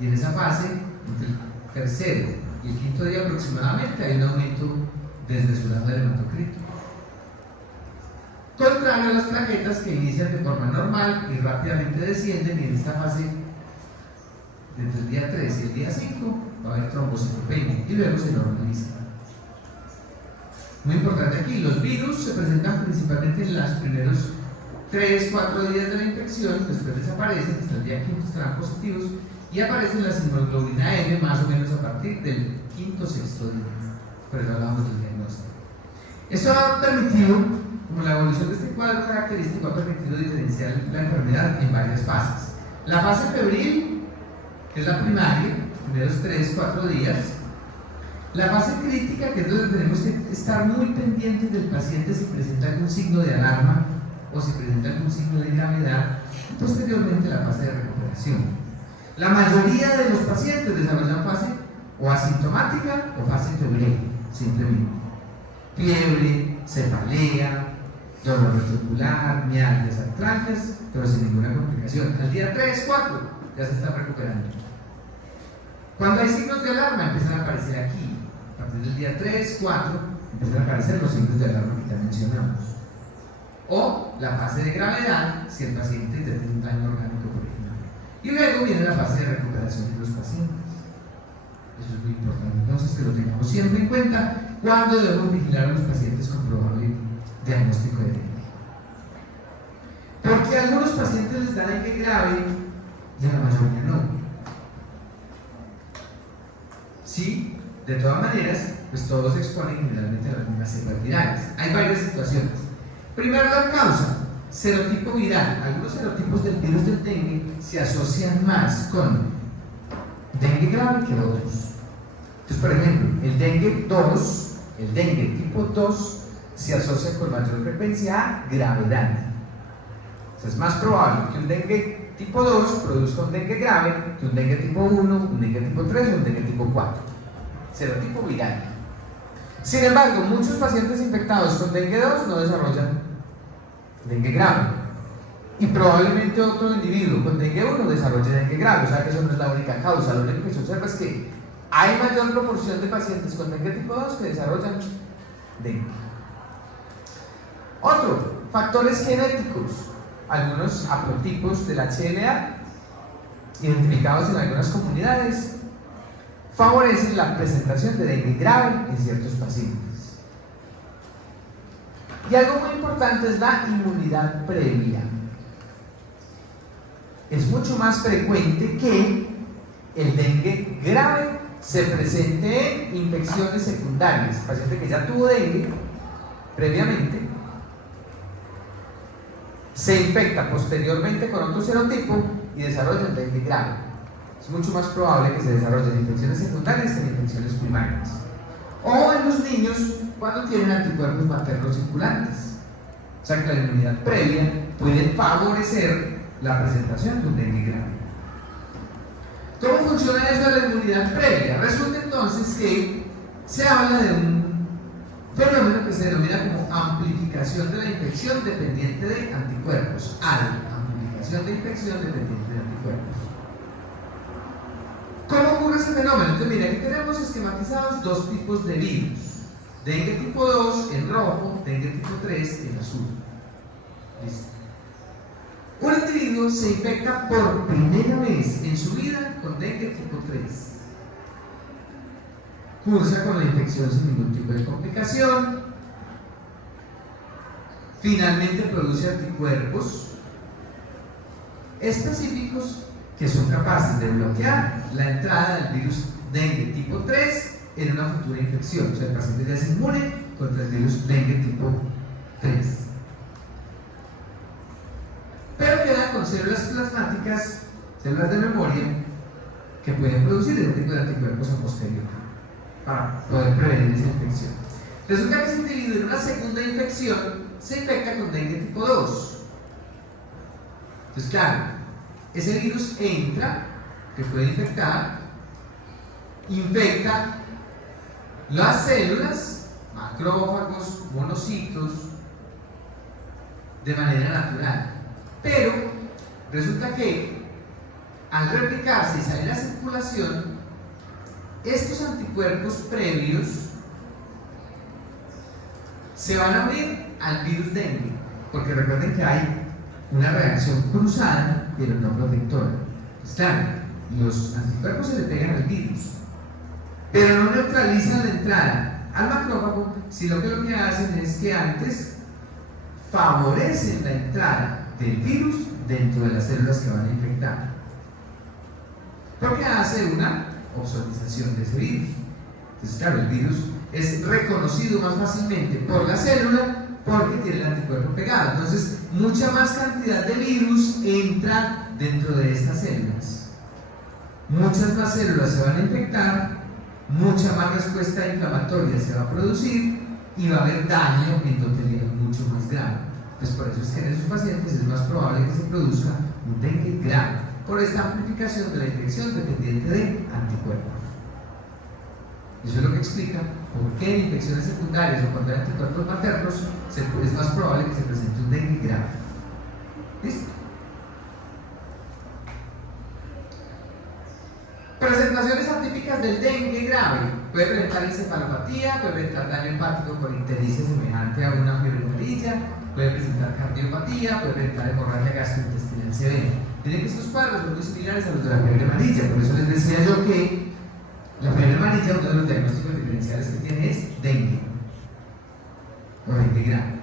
Y en esa fase, entre el tercero y el quinto día aproximadamente, hay un aumento desmesurado del hematocrito. Contrario a las plaquetas que inician de forma normal y rápidamente descienden, y en esta fase, entre el día 3 y el día 5, va a haber trombocitopenia y luego se normaliza. Muy importante aquí, los virus se presentan principalmente en los primeros 3-4 días de la infección, después desaparecen, hasta el día 5 estarán positivos y aparecen las inmunoglobulina M más o menos a partir del 5-6 día. Por eso hablamos del diagnóstico. Esto ha permitido, como la evolución de este cuadro característico ha permitido diferenciar la enfermedad en varias fases. La fase febril, que es la primaria, primeros 3-4 días. La fase crítica, que es donde tenemos que estar muy pendientes del paciente si presenta algún signo de alarma o si presenta algún signo de gravedad. Posteriormente, la fase de recuperación. La mayoría de los pacientes desarrollan fase o asintomática o fase febril, simplemente. Fiebre, cefalea, dolor ventricular, mialgias artralgias, pero sin ninguna complicación. Al día 3-4 ya se está recuperando. Cuando hay signos de alarma, empiezan a aparecer aquí. A partir del día 3-4 empiezan a aparecer los signos de alarma que ya mencionamos. O la fase de gravedad, si el paciente ya tiene un daño orgánico, por ejemplo. Y luego viene la fase de recuperación de los pacientes. Eso es muy importante. Entonces, que lo tengamos siempre en cuenta cuando debemos vigilar a los pacientes con probable diagnóstico de dengue. Porque a algunos pacientes les da dengue grave y a la mayoría no. Sí, de todas maneras, pues todos se exponen generalmente a las mismas cepas virales. Hay varias situaciones. Primero, la causa, serotipo viral. Algunos serotipos del virus del dengue se asocian más con dengue grave que otros. Entonces, por ejemplo, el dengue 2, el dengue tipo 2, se asocia con mayor frecuencia a gravedad. O sea, es más probable que un dengue tipo 2 produzca un dengue grave que un dengue tipo 1, un dengue tipo 3 o un dengue tipo 4. Serotipo viral. Sin embargo, muchos pacientes infectados con dengue 2 no desarrollan dengue grave. Y probablemente otro individuo con dengue 1 desarrolle dengue grave. O sea que eso no es la única causa. Lo único que se observa es que hay mayor proporción de pacientes con dengue tipo 2 que desarrollan dengue. Otro, factores genéticos. Algunos haplotipos del HLA, identificados en algunas comunidades, favorecen la presentación de dengue grave en ciertos pacientes. Y algo muy importante es la inmunidad previa. Es mucho más frecuente que el dengue grave se presente en infecciones secundarias. El paciente que ya tuvo dengue previamente se infecta posteriormente con otro serotipo y desarrolla el dengue grave. Es mucho más probable que se desarrollen infecciones secundarias que en infecciones primarias. O en los niños cuando tienen anticuerpos maternos circulantes. O sea que la inmunidad previa puede favorecer la presentación de un dengue grave. ¿Cómo funciona eso de la inmunidad previa? Resulta entonces que se habla de un fenómeno que se denomina como amplificación de la infección dependiente de anticuerpos. Amplificación de infección dependiente de anticuerpos. ¿Cómo ocurre ese fenómeno? Entonces, mira, aquí tenemos esquematizados dos tipos de virus. Dengue tipo 2 en rojo, dengue tipo 3 en azul. Listo. Un individuo se infecta por primera vez en su vida con dengue tipo 3. Cursa con la infección sin ningún tipo de complicación. Finalmente produce anticuerpos específicos que son capaces de bloquear la entrada del virus dengue tipo 3 en una futura infección. O sea, el paciente ya es inmune contra el virus dengue tipo 3. Pero queda con células plasmáticas, células de memoria, que pueden producir este tipo de anticuerpos a posteriori. para poder prevenir esa infección. Resulta que ese individuo en una segunda infección se infecta con dengue tipo 2. Entonces, claro, ese virus entra, que puede infecta las células, macrófagos, monocitos, de manera natural. Pero resulta que al replicarse y salir a circulación, estos anticuerpos previos se van a unir al virus dengue, porque recuerden que hay una reacción cruzada pero no protectora. Pues claro, los anticuerpos se le pegan al virus, pero no neutralizan la entrada al macrófago, sino que lo que hacen es que antes favorecen la entrada del virus dentro de las células que van a infectar, porque hace una opsonización de ese virus. Entonces, claro, el virus es reconocido más fácilmente por la célula porque tiene el anticuerpo pegado. Entonces, mucha más cantidad de virus entra dentro de estas células. Muchas más células se van a infectar, mucha más respuesta inflamatoria se va a producir y va a haber daño endotelial mucho más grave. Pues por eso es que en esos pacientes es más probable que se produzca un dengue grave, por esta amplificación de la infección dependiente de anticuerpos. Eso es lo que explica por qué en infecciones secundarias o cuando hay anticuerpos maternos es más probable que se presente un dengue grave. ¿Listo? Presentaciones atípicas del dengue grave. Puede presentar encefalopatía, puede presentar daño hepático con ictericia semejante a una fiebre amarilla, puede presentar cardiopatía, puede presentar hemorragia gastrointestinal severa. Miren que estos cuadros son muy similares a los de la fiebre amarilla, por eso les decía yo que la fiebre amarilla, uno de los diagnósticos diferenciales que tiene es dengue o dengue grave.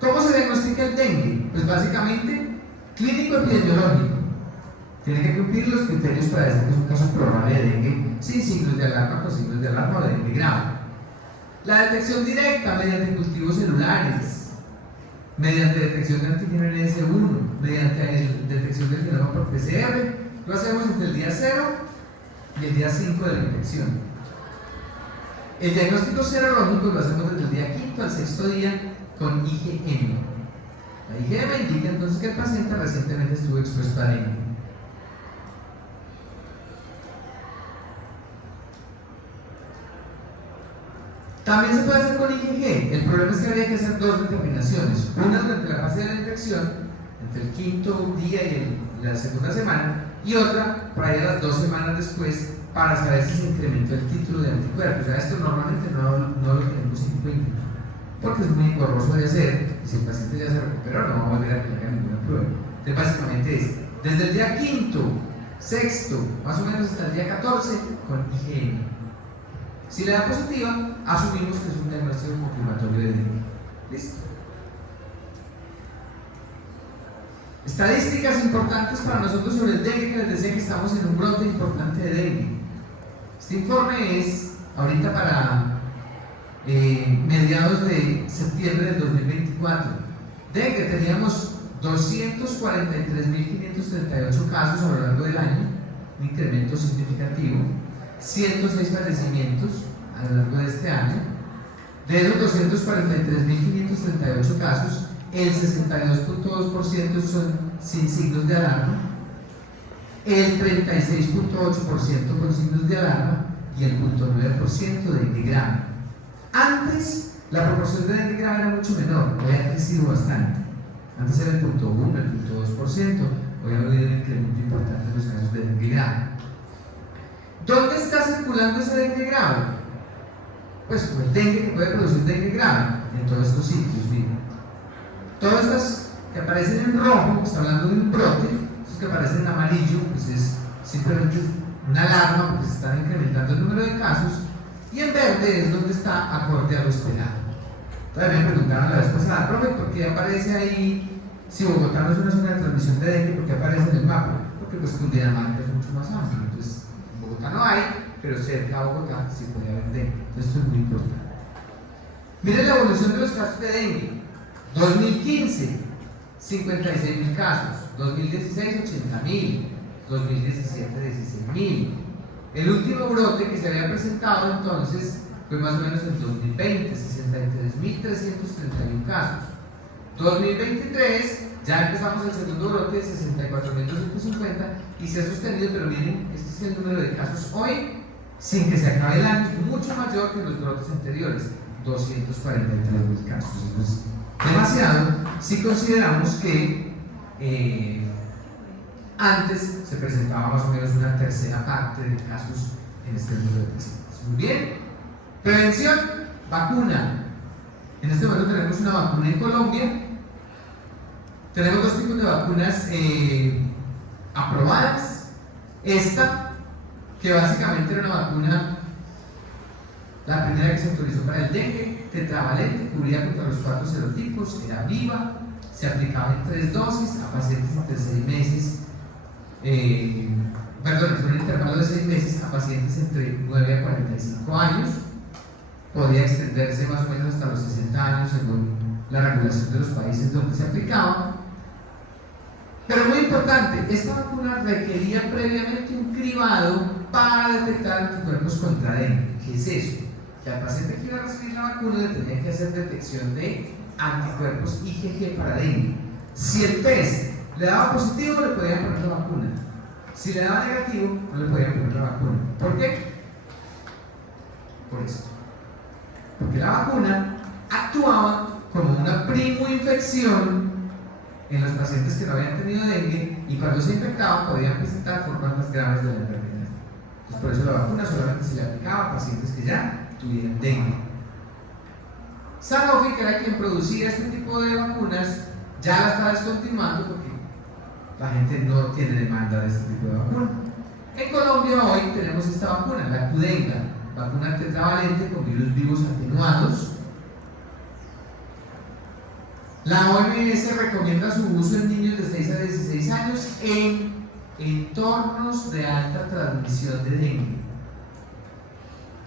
¿Cómo se diagnostica el dengue? Pues básicamente clínico epidemiológico. Tiene que cumplir los criterios para decir que es un caso probable de dengue sin signos de alarma, con signos de alarma o de dengue grave. La detección directa mediante cultivos celulares, mediante detección de antígeno NS1, mediante detección del genoma por PCR, lo hacemos entre el día 0 y el día 5 de la infección. El diagnóstico serológico lo hacemos desde el día 5 al 6º día con IgM. La IgM indica entonces que el paciente recientemente estuvo expuesto a dengue. También se puede hacer con IgG. El problema es que habría que hacer dos determinaciones: una durante la fase de la infección, entre el 5º día y la segunda semana, y otra para ir a las 2 semanas después para saber si se incrementó el título de anticuerpos. O sea, esto normalmente no lo tenemos en cuenta porque es muy engorroso de hacer, y si el paciente ya se recuperó no va a volver a que le hagan ninguna prueba. Entonces básicamente es desde el día 5º, 6º, más o menos hasta el día 14 con IgM. Si le da positiva, asumimos que es un diagnóstico confirmatorio de dengue. ¿Listo? Estadísticas importantes para nosotros sobre el dengue, que les decía que estamos en un brote importante de dengue. Este informe es ahorita para mediados de septiembre del 2024. Dengue teníamos 243.538 casos a lo largo del año, un incremento significativo. 106 fallecimientos a lo largo de este año. De esos 243.538 casos, el 62.2% son sin signos de alarma, el 36.8% con signos de alarma y el 0.9% de dengue grave. Antes, la proporción de dengue grave era mucho menor, hoy ha crecido bastante. Antes era el 0.1%, el 0.2%, hoy ha habido un incremento importante en los casos de dengue grave. ¿Dónde está circulando ese dengue grave? Pues como el dengue que puede producir dengue grave, en todos estos sitios, miren. Todas estas que aparecen en rojo, está hablando de un brote, estos que aparecen en amarillo, pues es simplemente una alarma porque se están incrementando el número de casos, y en verde es donde está acorde a lo esperado. Todavía me preguntaron la vez pasada, profe, ¿por qué aparece ahí, si Bogotá no es una zona de transmisión de dengue, por qué aparece en el mapa? Porque pues Cundinamarca es mucho más amplio, entonces Bogotá no hay, pero cerca a Bogotá sí puede haber dengue. Entonces esto es muy importante. Miren la evolución de los casos de dengue. 2015, 56.000 casos. 2016, 80.000. 2017, 16.000. El último brote que se había presentado entonces fue más o menos en 2020, 63.331 casos. 2023 ya empezamos el segundo brote, 64.250, y se ha sostenido, pero miren, este es el número de casos hoy, sin que se acabe el año, es mucho mayor que los brotes anteriores, 243.000 casos. Entonces, demasiado si consideramos que antes se presentaba más o menos una tercera parte de casos en este número de pacientes. Muy bien. Prevención, vacuna. En este momento tenemos una vacuna en Colombia. Tenemos dos tipos de vacunas aprobadas. Esta, que básicamente era una vacuna, la primera que se autorizó para el dengue, tetravalente, cubría contra los 4 serotipos, era viva, se aplicaba en 3 dosis a pacientes entre 6 meses, en un intervalo de 6 meses a pacientes entre 9 a 45 años, podía extenderse más o menos hasta los 60 años según la regulación de los países donde se aplicaba. Pero muy importante, esta vacuna requería previamente un cribado para detectar anticuerpos contra dengue. ¿Qué es eso? Que al paciente que iba a recibir la vacuna le tenían que hacer detección de anticuerpos IgG para dengue. Si el test le daba positivo, le podían poner la vacuna. Si le daba negativo, no le podían poner la vacuna. ¿Por qué? Por esto. Porque la vacuna actuaba como una primoinfección en los pacientes que no habían tenido dengue, y cuando se infectaban podían presentar formas más graves de la enfermedad. Entonces, por eso la vacuna solamente se le aplicaba a pacientes que ya tuvieran dengue. Sanofi, que era quien producía este tipo de vacunas, ya la está descontinuando porque la gente no tiene demanda de este tipo de vacuna. En Colombia hoy tenemos esta vacuna, la Qdenga, vacuna tetravalente con virus vivos atenuados. La OMS recomienda su uso en niños de 6 a 16 años en entornos de alta transmisión de dengue,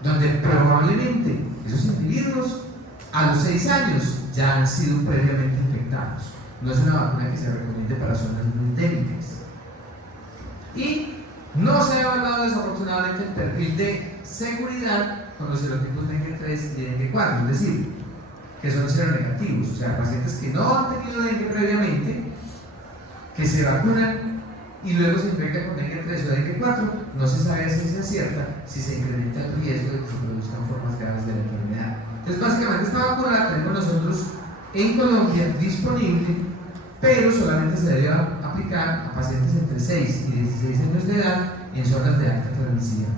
donde probablemente esos individuos a los 6 años ya han sido previamente infectados. No es una vacuna que se recomiende para zonas muy endémicas. Y no se ha evaluado desafortunadamente el perfil de seguridad con los serotipos dengue 3 y dengue 4, es decir, que son seronegativos, o sea, pacientes que no han tenido dengue previamente, que se vacunan y luego se infectan con dengue 3 o dengue 4, no se sabe a ciencia cierta si se incrementa el riesgo de que se produzcan formas graves de la enfermedad. Entonces, básicamente, esta vacuna la tenemos nosotros en Colombia disponible, pero solamente se debe aplicar a pacientes entre 6 y 16 años de edad en zonas de alta transmisión.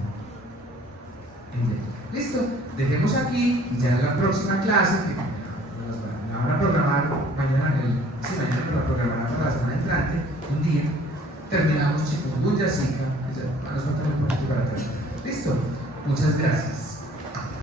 ¿Listo? Dejemos aquí y ya en la próxima clase, que la van a programar mañana, la programarán para la semana entrante, un día, terminamos chikungunya, Zika, nos falta un poquito para terminar. ¿Listo? Muchas gracias.